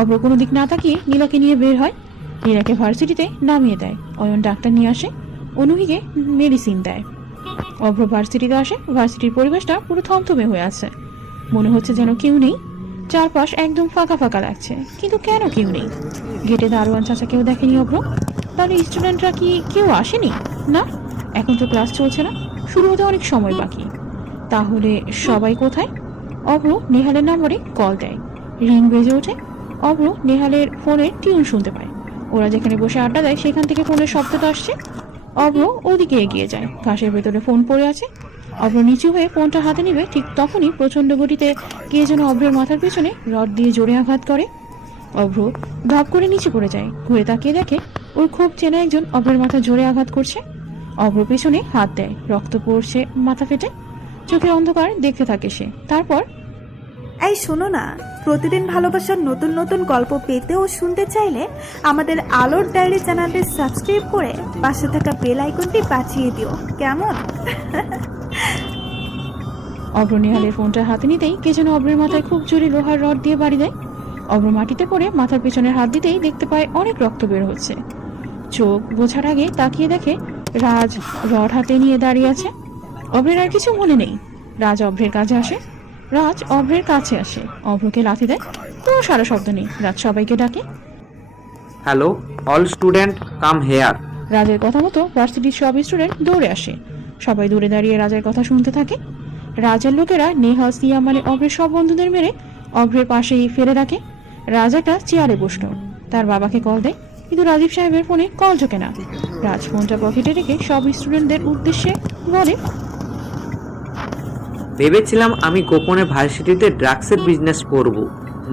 অভ্র কোনো দিক না তাকিয়ে নীলাকে নিয়ে বের হয়। নীলাকে ভার্সিটিতে নামিয়ে দেয়। অয়ন ডাক্তার নিয়ে আসে, অনুহিকে মেডিসিন দেয়। অভ্র ভার্সিটিতে আসে। ভার্সিটির পরিবেশটা পুরো থমথমে হয়ে আছে। মনে হচ্ছে যেন কেউ নেই। চারপাশ একদম ফাঁকা ফাঁকা লাগছে, কিন্তু কেন কেউ নেই? গেটে দারোয়ান চাচা কেউ দেখেনি অভ্র। তাহলে স্টুডেন্টরা কি কেউ আসেনি? না, এখন তো ক্লাস চলছে না, শুরু হতে অনেক সময় বাকি। তাহলে সবাই কোথায়? অভ্র নেহালের নম্বরে কল দেয়। রিং বেজে ওঠে। অভ্র নেহালের ফোনের টিউন শুনতে পায়। ওরা যেখানে বসে আড্ডা দেয় সেখান থেকে ফোনের শব্দটা আসছে। অভ্র ওদিকে এগিয়ে যায়। ঘাসের ভেতরে ফোন পড়ে আছে। অভ্র নিচু হয়ে ফোনটা হাতে নিবে, ঠিক তখনই প্রচন্ড গতিতে কে যেন অভ্রের মাথার পেছনে রড দিয়ে জোরে আঘাত করে। অভ্র ধপ করে নিচে পড়ে যায়। ঘুরে তাকিয়ে দেখে ওর খুব চেনা একজন অভ্রের মাথা জোরে আঘাত করছে। অভ্র পেছনে হাত দেয়, রক্ত পড়ছে মাথা ফেটে। চোখের অন্ধকার দেখতে থাকে সে। তারপর, এই শোনো না, প্রতিদিন ভালোবাসার নতুন নতুন গল্প পেতে ও শুনতে চাইলে আমাদের আলোর ডায়েরি চ্যানেলটি সাবস্ক্রাইব করে পাশে থাকা বেল আইকনটি বাজিয়ে দিও, কেমন? অভ্র নেহালের ফোনটা হাতে নিতেই কে যেন অভ্রের মাথায় খুব জোরে লোহার রড দিয়ে বাড়ি দেয়। অভ্র মাটিতে পড়ে মাথার পেছনের হাত দিতেই দেখতে পায় অনেক রক্ত বের হচ্ছে। চোখ বোঝার আগে তাকিয়ে দেখে রাজ রড হাতে নিয়ে দাঁড়িয়ে আছে। অভ্রের আর কিছু মনে নেই। রাজ অভ্রের কাছে আসে। রাজ অভ্রের কাছে আসে, অভ্রকে লাথি দেয়। কোনো সারা শব্দ নেই। রাজ সবাইকে ডাকে, hello all student come here. রাজের কথা মতো ভার্সিটির সব স্টুডেন্ট দৌড়ে আসে। সবাই দূরে দাঁড়িয়ে রাজের কথা শুনতে থাকে। রাজের লোকেরা নেহা, সিয়া মানে অভ্রের সব বন্ধুদের মেরে অভ্রের পাশেই ফেলে রাখে। রাজ একটা চেয়ারে বসলো। তার বাবাকে কল দেয়, কিন্তু রাজীব সাহেবের ফোনে কল ঝোঁকে না। রাজ ফোনটা পকেটে রেখে সব স্টুডেন্টদের উদ্দেশ্যে বলে, ভেবেছিলাম আমি গোপনে ভার্সিটিতে ড্রাগসের বিজনেস করব।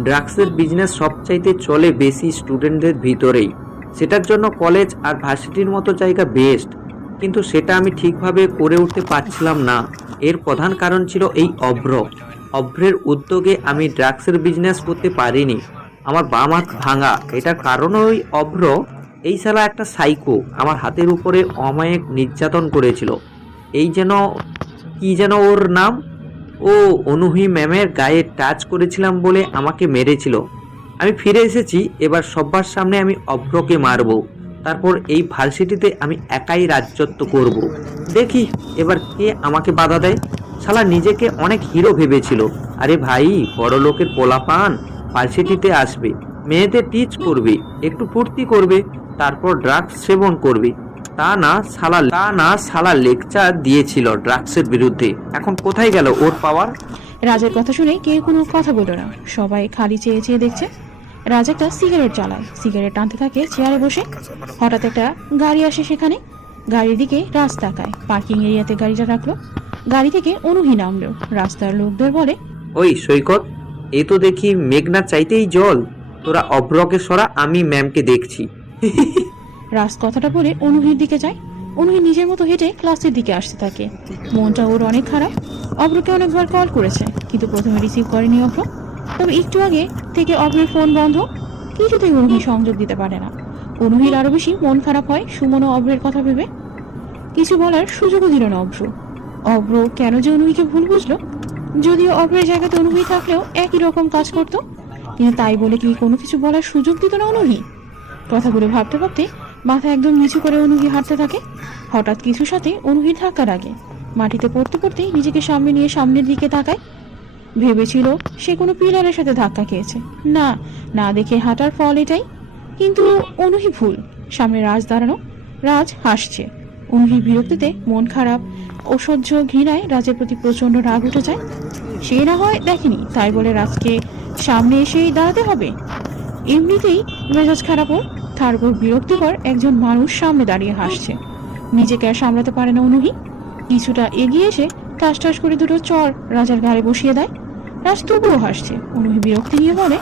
ড্রাগসের বিজনেস সবচাইতে চলে বেশি স্টুডেন্টদের ভিতরেই। সেটার জন্য কলেজ আর ভার্সিটির মতো জায়গা বেস্ট, কিন্তু সেটা আমি ঠিকভাবে করে উঠতে পারছিলাম না। এর প্রধান কারণ ছিল এই অভ্রের উদ্যোগে আমি ড্রাগসের বিজনেস করতে পারিনি। আমার বাম হাত ভাঙা, এটার কারণ ওই অভ্র। এই শালা একটা সাইকো আমার হাতের উপরে অমায়িক নির্যাতন করেছিল। এই যেন কি যেন ওর নাম, ও অনুহি ম্যামের গায়ে টাচ করেছিলাম বলে আমাকে মেরেছিল। আমি ফিরে এসেছি, এবার সবার সামনে আমি অভ্রকে মারবো। তারপর এই ভার্সিটিতে আমি একাই রাজত্ব করব। দেখি এবার কে আমাকে বাধা দেয়। শালা নিজেকে অনেক হিরো ভেবেছিল। আরে ভাই, বড় লোকের পোলাপান ভার্সিটিতে আসবে, মেয়েদের টিচ করবে, একটু ফুর্তি করবে, তারপর ড্রাগস সেবন করবে। তা না শালা লেকচার দিয়েছিল ড্রাগসের বিরুদ্ধে। এখন কোথায় গেল ওর পাওয়ার? রাজের কথা শুনে কেউ কোনো কথা বলল না। সবাই খালি চেয়ে চেয়ে দেখছে। রাজ একটা সিগারেট চালায়, সিগারেট টানতে থাকে চেয়ারে বসে। হঠাৎ একটা গাড়ি আসে সেখানে। গাড়ির দিকে রাজ তাকায়। পার্কিং এরিয়াতে গাড়িটা রাখলো। গাড়ি থেকে অনুহি নামলো। রাস্তার লোকদের বলে, ওই সৈকত, এ তো দেখি মেঘনা চাইতেই জল। তোরা অভ্রকে সরা, আমি ম্যামকে দেখছি। রাজ কথাটা বলে অনুহির দিকে যায়। অনুহি নিজের মতো হেঁটে ক্লাসের দিকে আসতে থাকে। মনটা ওর অনেক খারাপ। অভ্রকে অনেকবার কল করেছে, কিন্তু প্রথমে রিসিভ করেনি অভ্র। তবে একটু আগে থেকে অভ্রের ফোন বন্ধ, কিছুতেই অনুহি সংযোগ দিতে পারে না। অনুহির আরো বেশি মন খারাপ হয় সুমন ও অভ্রের কথা ভেবে। কিছু বলার সুযোগও দিল না অভ্র। অভ্র কেন যে অনুহিকে ভুল বুঝলো? যদিও অভ্রের জায়গাতে অনুহি থাকলেও একই রকম কাজ করতো, কিন্তু তাই বলে কি কোনো কিছু বলার সুযোগ দিত না অনুহি? কথাগুলো ভাবতে ভাবতে মাথা একদম নিচু করে অনুহি হাঁটতে থাকে। হঠাৎ কিছুর সাথে অনুহির ধাক্কা লাগে। মাটিতে পড়তে পড়তে নিজেকে সামনে নিয়ে সামনের দিকে তাকায়। ভেবেছিল সে কোনো পিলারের সাথে ধাক্কা খেয়েছে। না, না দেখে হাঁটার ফল এটাই। কিন্তু অনুহি ভুল। সামনে রাজ দাঁড়ানো। রাজ হাসছে। অনুহির বিরক্তিতে মন খারাপ, অসহ্য ঘৃণায় রাজের প্রতি প্রচন্ড রাগ উঠে যায়। সে না হয় দেখেনি, তাই বলে রাজকে সামনে এসেই দাঁড়াতে হবে? এমনিতেই মেজাজ খারাপ ওর, তার উপর বিরক্তিকর একজন মানুষ সামনে দাঁড়িয়ে হাসছে। নিজেকে আর সামলাতে পারে না অনুহি। কিছুটা এগিয়ে এসে ঠাস ঠাস করে দুটো চর রাজার ঘাড়ে বসিয়ে দেয়। রাজ তবুও হাসছে। অনুহি বিরক্তি নিয়ে বলে,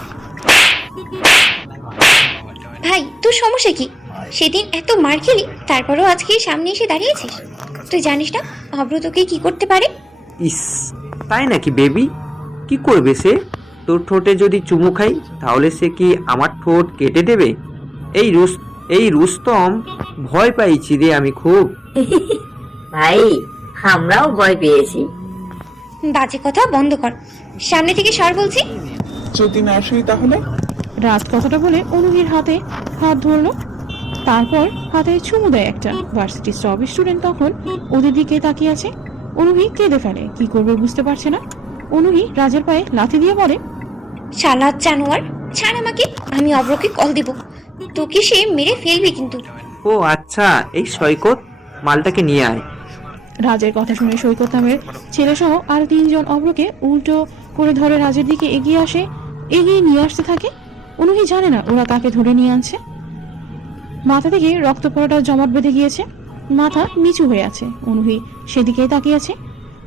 ভাই তোর সমস্যা কি? সেদিন এত মার খেলি, তারপরও আজকে সামনে এসে দাঁড়িয়েছিস। তুই জানিস না অভ্র তোকে কি করতে পারে? ইস, তাই নাকি বেবি? কি করবে সে? তোর ঠোঁটে যদি চুমু খাই তাহলে সে কি আমার ঠোঁট কেটে দেবে? এই রুস্তম, ভয় পাইছি রে আমি খুব। ভাই আমরাও ভয় পেয়েছি। বাজে কথা বন্ধ কর, সামনে থেকে সর বলছি। যদি না শুই তাহলে? রাজ কথাটা বলে অনুহির হাতে হাত ধরলো, তারপর হাতে চুমু দেয় একটা। ভার্সিটির সব স্টুডেন্ট তখন ওদের দিকে তাকিয়ে আছে। অনুহি কেঁদে ফেলে, কি করবে বুঝতে পারছে না। অনুহি রাজের পায়ে লাথি দিয়ে বলে, শালা জানোয়ার, ছাড় আমাকে, আমি অভ্রকে কল দিব, তোকে সে মেরে ফেলবে কিন্তু। ও আচ্ছা, এই সৈকত, মালটাকে নিয়ে আয়। রাজের কথা শুনে সৈকত নামের ছেলে সহ আর 3 জন অভ্রকে উল্টো করে ধরে রাজের দিকে এগিয়ে নিয়ে আসতে থাকে। অনুহি জানে না ওরা কাকে ধরে নিয়ে আনছে। মাথা থেকে রক্ত পড়াটা জমাট বেঁধে গিয়েছে, মাথা নিচু হয়ে আছে। অনুহি সেদিকে তাকিয়ে আছে।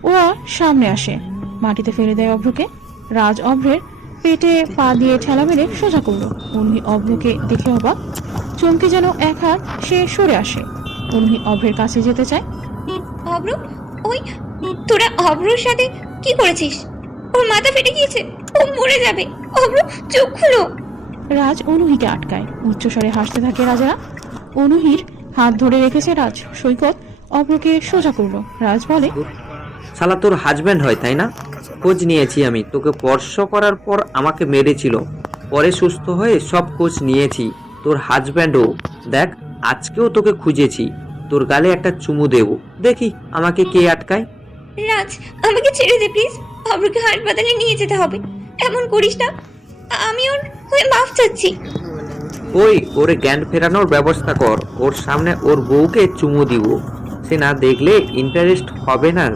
ওরা সামনে আসে, মাটিতে ফেলে দেয় অভ্রকে। রাজ অভ্রের পেটে পা দিয়ে ঠেলা মেরে সোজা করলো। অনুহি অভ্রকে দেখে অবাক, চমকে যেন এক হাত সে সরে আসে। অনুহি অভ্রের কাছে যেতে চায়। অভ্র, ওই তোরা অভ্রর সাথে কি করেছিস? ওর মাথা ফেটে গিয়েছে, ও মরে যাবে। অভ্র চোখ খুলো। রাজ অনুহিকে আটকায়, উচ্চস্বরে হাসতে থাকে রাজারা। অনুহির হাত ধরে রেখেছে রাজ। সৈকত অভ্রকে সোজা করলো। রাজ বলে, শালা তোর হাজবেন্ড হয় তাই না? খোঁজ নিয়েছি আমি, তোকে স্পর্শ করার পর আমাকে মেরেছিল, পরে সুস্থ হয়ে সব খোঁজ নিয়েছি। তোর হাজব্যান্ডও দেখ, আজকেও তোকে খুঁজেছি, তোর গালে একটা চুমু দেব, দেখি আমাকে কে আটকায়। রাজ, আমাকে ছেড়ে দে প্লিজ, অভ্রকে হাসপাতালে নিয়ে যেতে হবে। এমন করিস না, আমি ওর হয়ে মাফ চাচ্ছি। ওই ওরে জ্ঞান ফেরানোর ব্যবস্থা কর, ওর সামনে ওর বউকে চুমু দিব, সে না দেখলে ইন্টারেস্ট হবে না।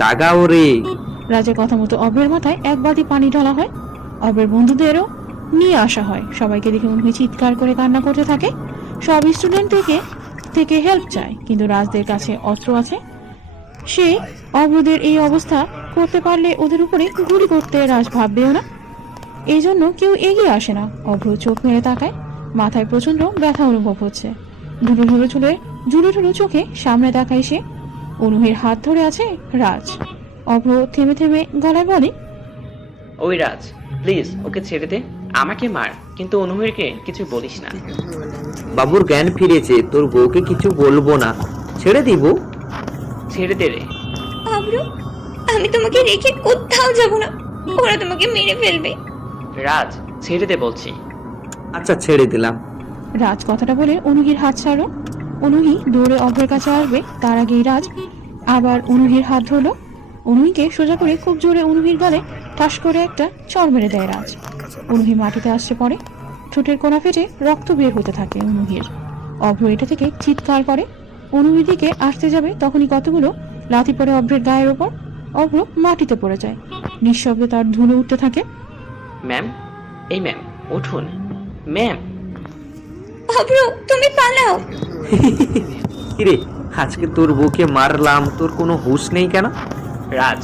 জাগা ওরে। রাজের কথা মতো অভ্রের মাথায় এক বালতি পানি ঢালা হয়। অভ্রের বন্ধুদেরও নিয়ে আসা হয়। সবাইকে দেখে অনুহি চিৎকার করে কান্না করতে থাকে। সব স্টুডেন্ট থেকে হেল্প চায়, কিন্তু রাজদের কাছে অস্ত্র আছে। সে অভ্রদের এই অবস্থা করতে পারলে ওদের উপরে গুলি করতে রাজ ভাববেও না। এই জন্য কেউ এগিয়ে আসে না। অভ্র চোখ মেরে তাকায়, মাথায় প্রচন্ড ব্যথা অনুভব হচ্ছে। ঝুড়ো ঝুড়ো চোখে সামনে তাকায় সে। অনুহির হাত ধরে আছে রাজ। অভ্র থেমে থেমে গলায় বলে, ওই রাজ, প্লিজ ওকে ছেড়ে দে, আমাকে মার, কিন্তু অনুহিরকে কিছু বলিস না। বাবুর জ্ঞান ফিরেছে, তোর বউকে কিছু বলবো না, ছেড়ে দিব। ছেড়ে দে রে। অভ্র, আমি তোমাকে রেখে কোথাও যাব না, ওরা তোমাকে মেরে ফেলবে। রাজ, ছেড়ে দে বলছি। আচ্ছা ছেড়ে দিলাম। রাজ কথাটা বলে অনুহির হাত ছাড়ো। অনুহি দৌড়ে অভ্রের কাছে আসবে, তার আগেই রাজ আবার অনুহির হাত ধরলো। অনুহিকে সোজা করে খুব জোরে অনুহির গালে ঠাস করে একটা চড় মেরে দেয় রাজ। অনুহি মাটিতে আসছে পড়ে, ঠোঁটের কোণা ফেটে রক্ত বের হতে থাকে অনুহির। অভ্র এটা থেকে চিৎকার করে। অনুহির দিকে আসতে যাবে, তখনই কতগুলো লাথি পড়ে অভ্রের গায়ের ওপর। অভ্র মাটিতে পড়ে যায়, নিঃশব্দে তার ধুলো উঠতে থাকে। ম্যাম, এই ম্যাম উঠুন ম্যাম। অভ্র, তুমি পালাও। কিরে, আজকে তোর বউকে মারলাম, তোর কোনো হুঁশ নেই কেন? রাজ,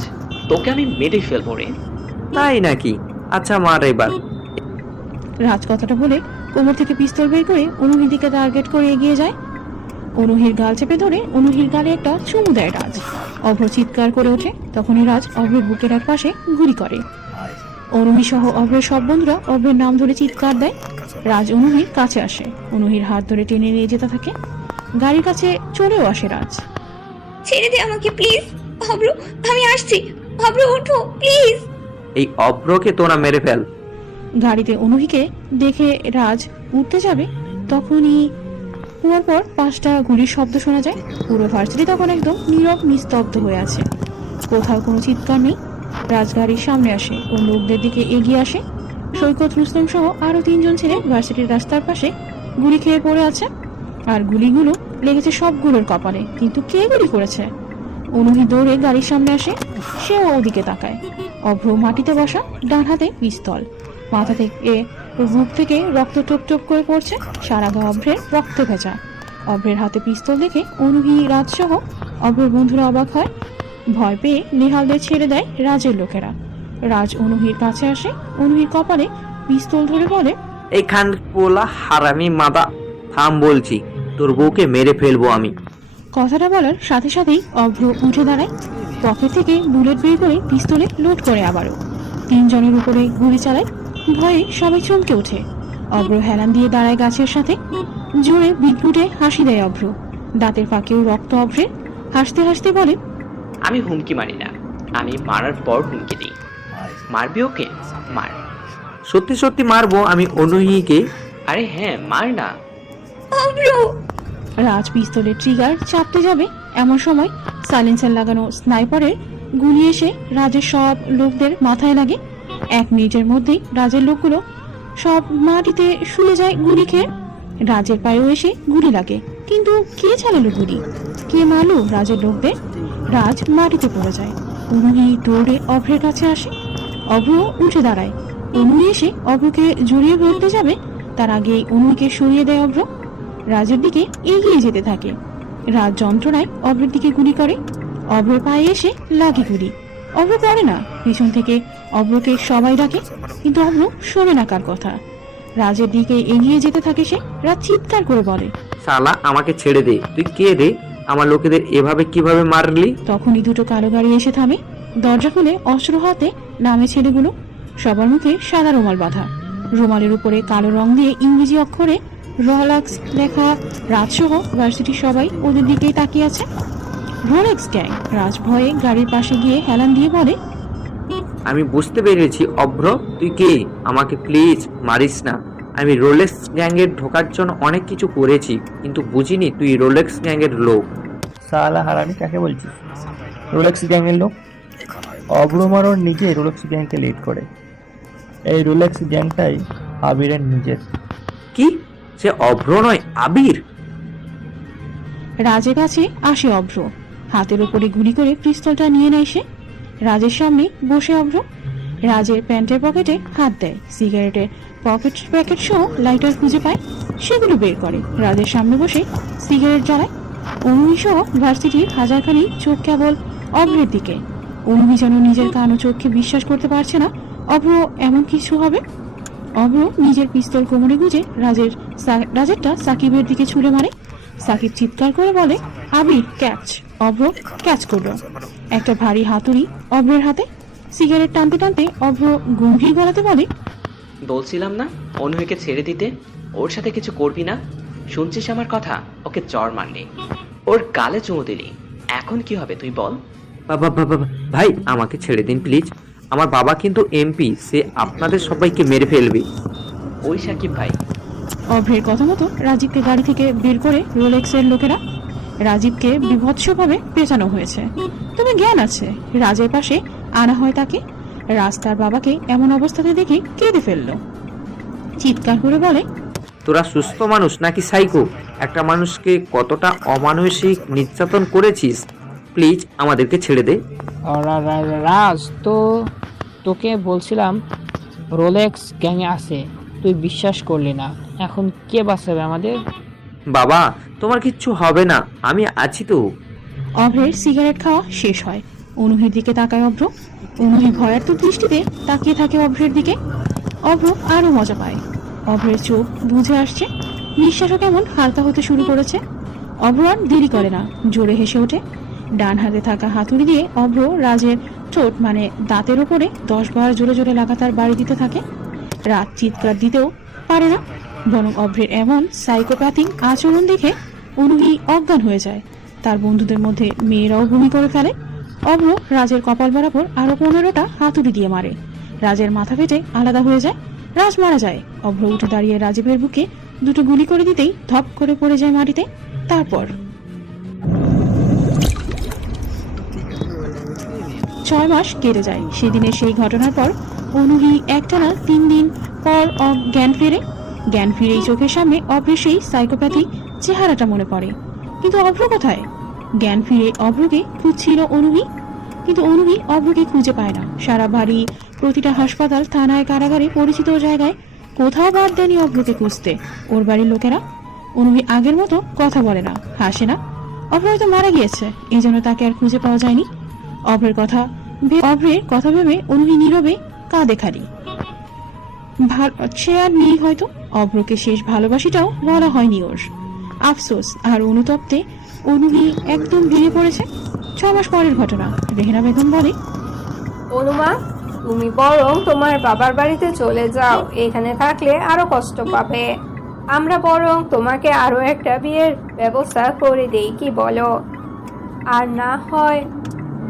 তোকে আমি মেরে ফেলবো রে। তাই নাকি? আচ্ছা মার এবার। রাজ কথাটা বলে কোমর থেকে পিস্তল বের করে অনুহির দিকে টার্গেট করে এগিয়ে যায়। অনুহির গাল চেপে ধরে অনুহির গালে একটা চুমু দেয় রাজ। অভ্র চিৎকার করে ওঠে, তখনই রাজ অভ্রের বুকের এক পাশে গুলি করে। অনুহি সহ অভ্রের সব বন্ধুরা অভ্রের নাম ধরে চিৎকার দেয়। রাজ অনুহির কাছে আসে, অনুহির হাত ধরে টেনে নিয়ে যেতে থাকে। গাড়ির কাছে চলেও আসে রাজ। ছেড়ে দে আমাকে প্লিজ অভ্র, আমি আসছি। অভ্র ওঠো প্লিজ। এই অভ্রকে তোরা মেরে ফেল। গাড়িতে অনুহিকে দেখে রাজ উঠতে যাবে, তখনই পর 5টা গুলির শব্দ শোনা যায়। পুরো ভার্সিটি তখন একদম নীরব নিস্তব্ধ হয়ে আছে, কোথাও কোনো চিৎকার নেই। রাজগাড়ির সামনে আসে ও লোকদের দিকে এগিয়ে আসে। সৈকত, রুস্তম সহ আরো 3 জন ছেলে ভার্সিটির রাস্তার পাশে গুলি খেয়ে পড়ে আছে, আর গুলিগুলো লেগেছে সবগুলোর কপালে। কিন্তু কে গুলি করেছে? অনুহি দৌড়ে গাড়ির সামনে আসে, সেও ওদিকে তাকায়। অভ্র মাটিতে বসা, ডান হাতে পিস্তল, মাথা থেকে বুক থেকে রক্ত টোপ টোপ করে পড়ছে, সারা গা অভ্রের রক্ত ভেজা। অভ্রের হাতে পিস্তল দেখে অনুহি, রাজ সহ অভ্রের বন্ধুরা অবাক হয়। ভয় পেয়ে নেহালদের ছেড়ে দেয় রাজের লোকেরা। রাজ অনুহির কাছে আসে, অনুহির কপালে পিস্তল ধরে বলে, এখান পোলা হারামি মাদা, থাম বলছি, তোর বউকে মেরে ফেলবো আমি। কথাটা বলার সাথে সাথেই অভ্র উঠে দাঁড়ায়, পকেট থেকে বুলেট বের করে পিস্তলে লোড করে আবারও 3 জনের উপরে গুলি চালায়। ভয়ে সবাই চমকে ওঠে। অভ্র হেলান দিয়ে দাঁড়ায় গাছের সাথে, জোরে বিদ্যুটে হাসি দেয় অভ্র, দাঁতের ফাঁকেও রক্ত অভ্রের। হাসতে হাসতে বলে, আমি হুমকি মারি না, আমি মারার পর হুমকি দিই। মারবি ওকে? মার। সত্যি সত্যি মারবো আমি অনুহিকে। আরে হ্যাঁ, মার না। রাজ পিস্তলের ট্রিগার চাপতে যাবে, এমন সময় সাইলেন্সার লাগানো স্নাইপারের গুলি এসে রাজের সব লোকদের মাথায় লাগে। 1 মিনিটের মধ্যেই রাজের লোকগুলো সব মাটিতে শুলে যায় গুলি খেয়ে। রাজের পায়েও এসে গুলি লাগে, কিন্তু কে চালালো গুলি, কে মারলো রাজের লোকদের? রাজ মাটিতে পড়ে যায়। অনুহি দৌড়ে অভ্রের কাছে আসে, অভ্র উঠে দাঁড়ায়। অনুহি এসে অভ্রকে জড়িয়ে ধরতে যাবে, তার আগেই অনুহিকে সরিয়ে দেয় অভ্র। রাজের দিকে এগিয়ে যেতে থাকে। রাজ যন্ত্রণায় অভ্রের দিকে গুলি করে, অভ্রের পায়ে এসে লাগে গুলি। অভ্র পড়ে না, পিছন থেকে অভ্রকে সবাই ডাকে, কিন্তু অভ্র শোনে না কার কথা। রাজের দিকে এগিয়ে যেতে থাকে সে। রাজ চিৎকার করে বলে, শালা আমাকে ছেড়ে দে, তুই কে রে? আমার লোকেদের এভাবে কিভাবে মারলি? তখনই 2টো কালো গাড়ি এসে থামে। দরজা খুলে অস্ত্র হাতে নামে ছেলেগুলো, সবার মুখে সাদা রুমাল বাঁধা। রুমালের উপরে কালো রং দিয়ে ইংরেজি অক্ষরে রোলেক্স লেখা। রাজ সহ ভার্সিটির সবাই ওদের দিকেই তাকিয়ে আছে। Rolex gang. রাজ ভয়ে গাড়ির পাশে গিয়ে হেলান দিয়ে বলে, আমি বুঝতে পেরেছি অভ্র, তুই কে? আমাকে প্লিজ মারিস না। আমি রোলেক্স গ্যাংয়ের ঢোকার জন্য অনেক কিছু করেছি, কিন্তু বুঝিনি তুই রোলেক্স গ্যাংয়ের লোক। সালা হারামি কাকে বলছিস? রোলেক্স গ্যাংয়ের লোক? অভ্র মারণ নিজে রোলেক্স গ্যাংকে লিড করে। এই রোলেক্স গ্যাংটাই আবিরের নিজের। কি? সে অভ্র নয়, আবির? রাজের কাছে আসে অভ্র, হাতের উপরে গুলি করে পিস্তলটা নিয়ে নেয় সে। রাজের সামনে বসে অভ্র রাজের প্যান্টের পকেটে হাত দেয়, সিগারেটের প্যাকেট সহ লাইটার খুঁজে পায়, সেগুলো বের করে রাজের সামনে বসে সিগারেট জ্বালায়। অনুমি সহ ভার্সিটির হাজারখানি চোখ কেবল অভ্রের দিকে। অনুমি যেন নিজের কান ও চোখকে বিশ্বাস করতে পারছে না অভ্র এমন কিছু হবে। অভ্র নিজের পিস্তল কোমরে গুঁজে রাজেরটা সাকিবের দিকে ছুড়ে মারে। সাকিব চিৎকার করে বলে, আবির ক্যাচ। অভ্র ক্যাচ করলো। একটা ভারী হাতুড়ি অভ্রের হাতে। সিগারেট টানতে টানতে অভ্র গম্ভীর গলাতে বলে, বলছিলাম না অনুহিকে ছেড়ে দিতে, ওর সাথে কিছু করবি না? শুনছিস আমার কথা? ওকে চড় মারলি, ওর গালে চুমু দিলি, এখন কি হবে তুই বল? বাবা ভাই, আমাকে ছেড়ে দিন প্লিজ। আমার বাবা কিন্তু এমপি, সে আপনাদের সবাইকে মেরে ফেলবে। ওই সাকিব ভাই। অভ্রের কথা মতো রাজীবকে গাড়ি থেকে বের করে রোলেক্সের লোকেরা। রাজীবকে বিভৎসভাবে পেঁচানো হয়েছে, তবে জ্ঞান আছে। রাজের পাশে আনা হয় তাকে। রাস্তার বাবাকে এমন অবস্থাতে দেখে কেঁদে ফেললো, চিৎকার করে বলে, তোরা সুস্থ মানুষ নাকি সাইকো? একটা মানুষকে কতটা অমানসিক নির্যাতন করেছিস? প্লিজ আমাদেরকে ছেড়ে দে। রাজ, তোকে বলছিলাম রোলেক্স গ্যাংয়ে আছে, তুই বিশ্বাস করলি না। এখন কে বাঁচাবে আমাদের? বাবা, তোমার কিচ্ছু হবে না, আমি আছি তো। অভ্রের সিগারেট খাওয়া শেষ হয়। অনুহির দিকে তাকায় অভ্র। অনুহি ভয়ার্ত দৃষ্টিতে তাকিয়ে থাকে অভ্রের দিকে। অভ্র আরো মজা পায়। অভ্রের চোখ বুঝে আসছে, নিঃশ্বাসও কেমন হালকা হতে শুরু করেছে। অভ্র আর দেরি করে না, জোরে হেসে ওঠে। ডান হাতে থাকা হাতুড়ি দিয়ে অভ্র রাজের ঠোঁট মানে দাঁতের উপরে 10 বার জোরে জোরে লাগাতার বাড়ি দিতে থাকে। রাত চিৎকার দিতেও পারে না, বরং অভ্রের এমন সাইকোপ্যাথিক আচরণ দেখে অনুহি অজ্ঞান হয়ে যায়। তার বন্ধুদের মধ্যে মেয়েরাও বমি করে ফেলে। অভ্র রাজের কপাল বরাবর আরো 15টা হাতুড়ি দিয়ে মারে। রাজের মাথা ফেটে আলাদা হয়ে যায়, রাজ মারা যায়। অভ্র উঠে দাঁড়িয়ে রাজীবের বুকে দুটো গুলি করে দিতেই ধপ করে পড়ে যায় মাটিতে। তারপর 6 মাস কেটে যায়। সেদিনের সেই ঘটনার পর অনুহি একটানা 3 দিন পর জ্ঞান ফেরে। জ্ঞান ফিরেই চোখের সামনে অভ্রের সেই সাইকোপ্যাথিক চেহারাটা মনে পড়ে। কিন্তু অভ্র কোথায়? জ্ঞান ফিরে অভ্রকে খুঁজছিল অনুহি, কিন্তু অনুহি অভ্রকে খুঁজে পায় না। সারা বাড়ি, প্রতিটা হাসপাতাল, থানায়, কারাগারে, পরিচিত জায়গায় কোথাও বাদ দেয়নি অভ্রকে খুঁজতে ওর বাড়ির লোকেরা। অনুহি আগের মতো কথা বলে না, হাসে না। অভ্র হয়তো মারা গিয়েছে, এই জন্য তাকে আর খুঁজে পাওয়া যায়নি। অভ্রের কথা ভেবে অনুহি নীরবে কাঁদে খালি। সে আর নেই হয়তো। অভ্রকে শেষ ভালোবাসিটাও বলা হয়নি ওর। আফসোস আর অনুতপ্তে অনুহি একদম ভেঙে পড়েছে। 6 মাস পরের ঘটনা। রেহেনা বেগম বলে, অনুমা, তুমি বরং তোমার বাবার বাড়িতে চলে যাও, এখানে থাকলে আরো কষ্ট পাবে। আমরা বরং তোমাকে আরো একটা বিয়ের ব্যবস্থা করে দেই, কি বলো? আর না হয়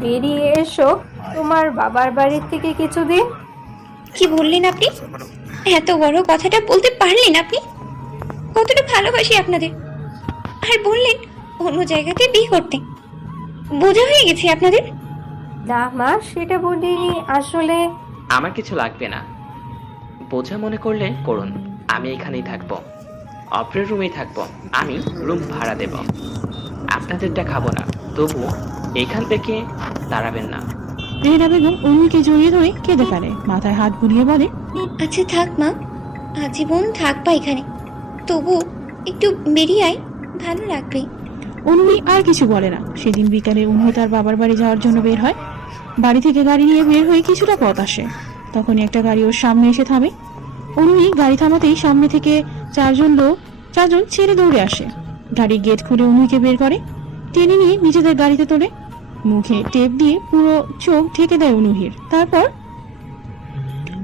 বেরিয়ে এসো তোমার বাবার বাড়ির থেকে কিছুদিন। কি বললেন আপনি? এত বড় কথাটা বলতে পারলেন আপনি? কতটা ভালোবাসি আপনাদের। আর বললেন অন্য জায়গাতে বিয়ে করতে। বোঝা হয়ে গেছে আপনাদের। না মা, সেটা বলিনি আসলে। আমার কিছু লাগবে না, বোঝা মনে করলে করুন। আমি এখানেই থাকবো, অপরের রুমেই থাকবো। আমি রুম ভাড়া দেব, আপনাদেরটা খাবো না, তবু এখান থেকে দাঁড়াবেন না। রেহেনা বেগম অনুকে জড়িয়ে ধরে কেঁদে ফেলে, মাথায় হাত বুলিয়ে বলে, আচ্ছা থাক মা, আজীবন থাকবা এখানে, তবু একটু বেরিয়ে আয়, ভালো লাগবে। অনুমি আর কিছু বলে না। সেদিন বিকালে অনু তার বাবার বাড়ি যাওয়ার জন্য বের হয়। বাড়ি থেকে গাড়ি নিয়ে বের হয়ে কিছুটা পথ আসে, তখনই একটা গাড়ি ওর সামনে এসে থামে। অনুমি গাড়ি থামাতেই সামনে থেকে চারজন ছেড়ে দৌড়ে আসে। গাড়ির গেট খুলে অনুকে বের করে, টেনে নিয়ে নিজেদের গাড়িতে তোলে। মুখে টেপ দিয়ে পুরো চোখ ঢেকে দেয় অনুহির। তারপর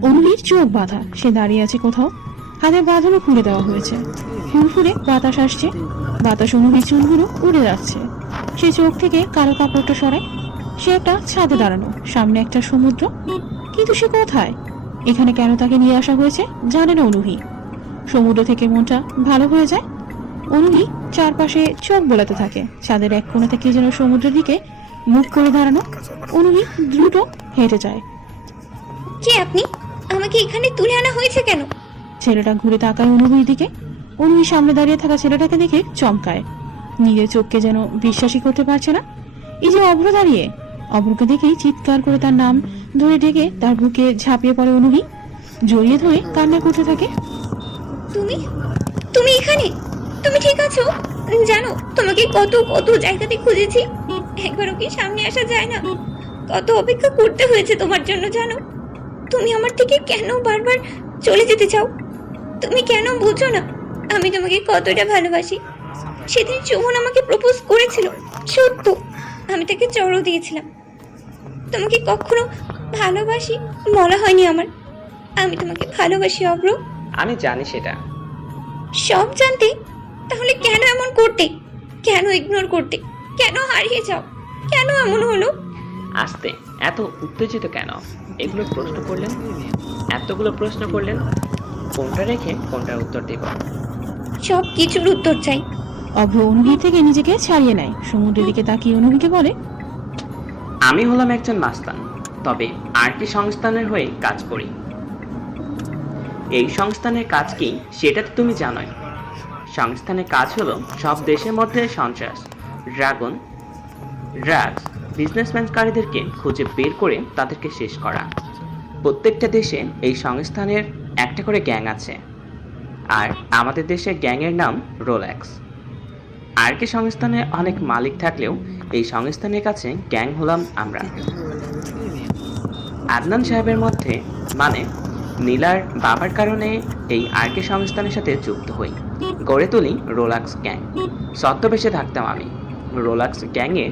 অনুহির চোখ বাঁধা, সে দাঁড়িয়ে আছে কোথাও, হাতের বাঁধনও খুলে দেওয়া হয়েছে। ফুরফুরে বাতাস আসছে, বাতাস অনুহির চুলগুলো উড়ে যাচ্ছে। সে চোখ থেকে কালো কাপড়টা সরায়। সে একটা ছাদে দাঁড়ানো, সামনে একটা সমুদ্র। কিন্তু সে কোথায়? এখানে কেন তাকে নিয়ে আসা হয়েছে জানে না অনুহি। সমুদ্র থেকে মনটা ভালো হয়ে যায়। অনুহি চারপাশে চোখ বোলাতে থাকে। ছাদের এক কোণা থেকে যেন সমুদ্রের দিকে মুখ করে দাঁড়ানো। অনুহি দ্রুত হেঁটে যায়। কে আপনি? আমাকে এখানে তুলে আনা হয়েছে কেন? ছেলেটা ঘুরে তাকায় অনুহির দিকে। অনুহি সামনে দাঁড়িয়ে থাকা ছেলেটাকে দেখে চমকায়, নিজের চোখকে যেন বিশ্বাসই করতে পারছে না। এই যে অভ্র দাঁড়িয়ে, অভ্রকে দেখেই চিৎকার করে তার নাম ধরে ডেকে তার বুকে ঝাঁপিয়ে পড়ে অনুহি, জড়িয়ে ধরে কান্না করতে থাকে। তুমি তুমি এখানে? তুমি ঠিক আছো? জানো তোমাকে কত কত জায়গাতে খুঁজেছি, একবারও কি সামনে আসা যায় না? কত অপেক্ষা করতে হয়েছে তোমার জন্য জানো? তুমি আমার থেকে কেন বারবার চলে যেতে চাও? তুমি কেন বুঝো না আমি তোমাকে কতটা ভালোবাসি? সেদিন সুমন আমাকে প্রপোজ করেছিল, সত্য, আমি তাকে জড়ো দিয়েছিলাম। তোমাকে কখনো ভালোবাসি বলা হয়নি আমার। আমি তোমাকে ভালোবাসি অভ্র। আমি জানি সেটা। সব জানতে তাহলে কেন এমন করতে? কেন ইগনোর করতে? কেন হারিয়ে যাও? কেন এমন হলো? আস্তে, এত উত্তেজিত কেন? এগুলো প্রশ্ন করলেন, এতগুলো প্রশ্ন করলেন, কোনটা রেখে কোনটার উত্তর দেব? সব কিছুর উত্তর চাই। অভ্র অনুহির থেকে নিজেকে ছাড়িয়ে নেয়, সমুদ্রের দিকে তাকিয়ে অনুহিকে বলে, আমি হলাম একজন মাস্তান, তবে আরকি সংস্থানের হয়ে কাজ করি। এই সংস্থানের কাজ কি সেটা তো তুমি জানোই। সংস্থানের কাজ হলো সব দেশের মধ্যে সন্ত্রাস, ড্রাগস, বিজনেসম্যানকারীদেরকে খুঁজে বের করে তাদেরকে শেষ করা। প্রত্যেকটা দেশে এই সংস্থানের একটা করে গ্যাং আছে, আর আমাদের দেশের গ্যাংয়ের নাম রোলেক্স। আরকি সংস্থানে অনেক মালিক থাকলেও এই সংস্থানের কাছে গ্যাং হলাম আমরা। আদনান সাহেবের মধ্যে মানে নীলার বাবার কারণে এই আরকে সংস্থানের সাথে যুক্ত হই, গড়ে তুলি রোলাক্স গ্যাং। ছদ্মবেশে থাকতাম আমি রোলাক্স গ্যাংয়ে।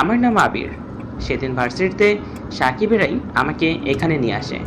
আমার নাম আবির। সেদিন ভার্সিটিতে সাকিবেরাই আমাকে এখানে নিয়ে আসে।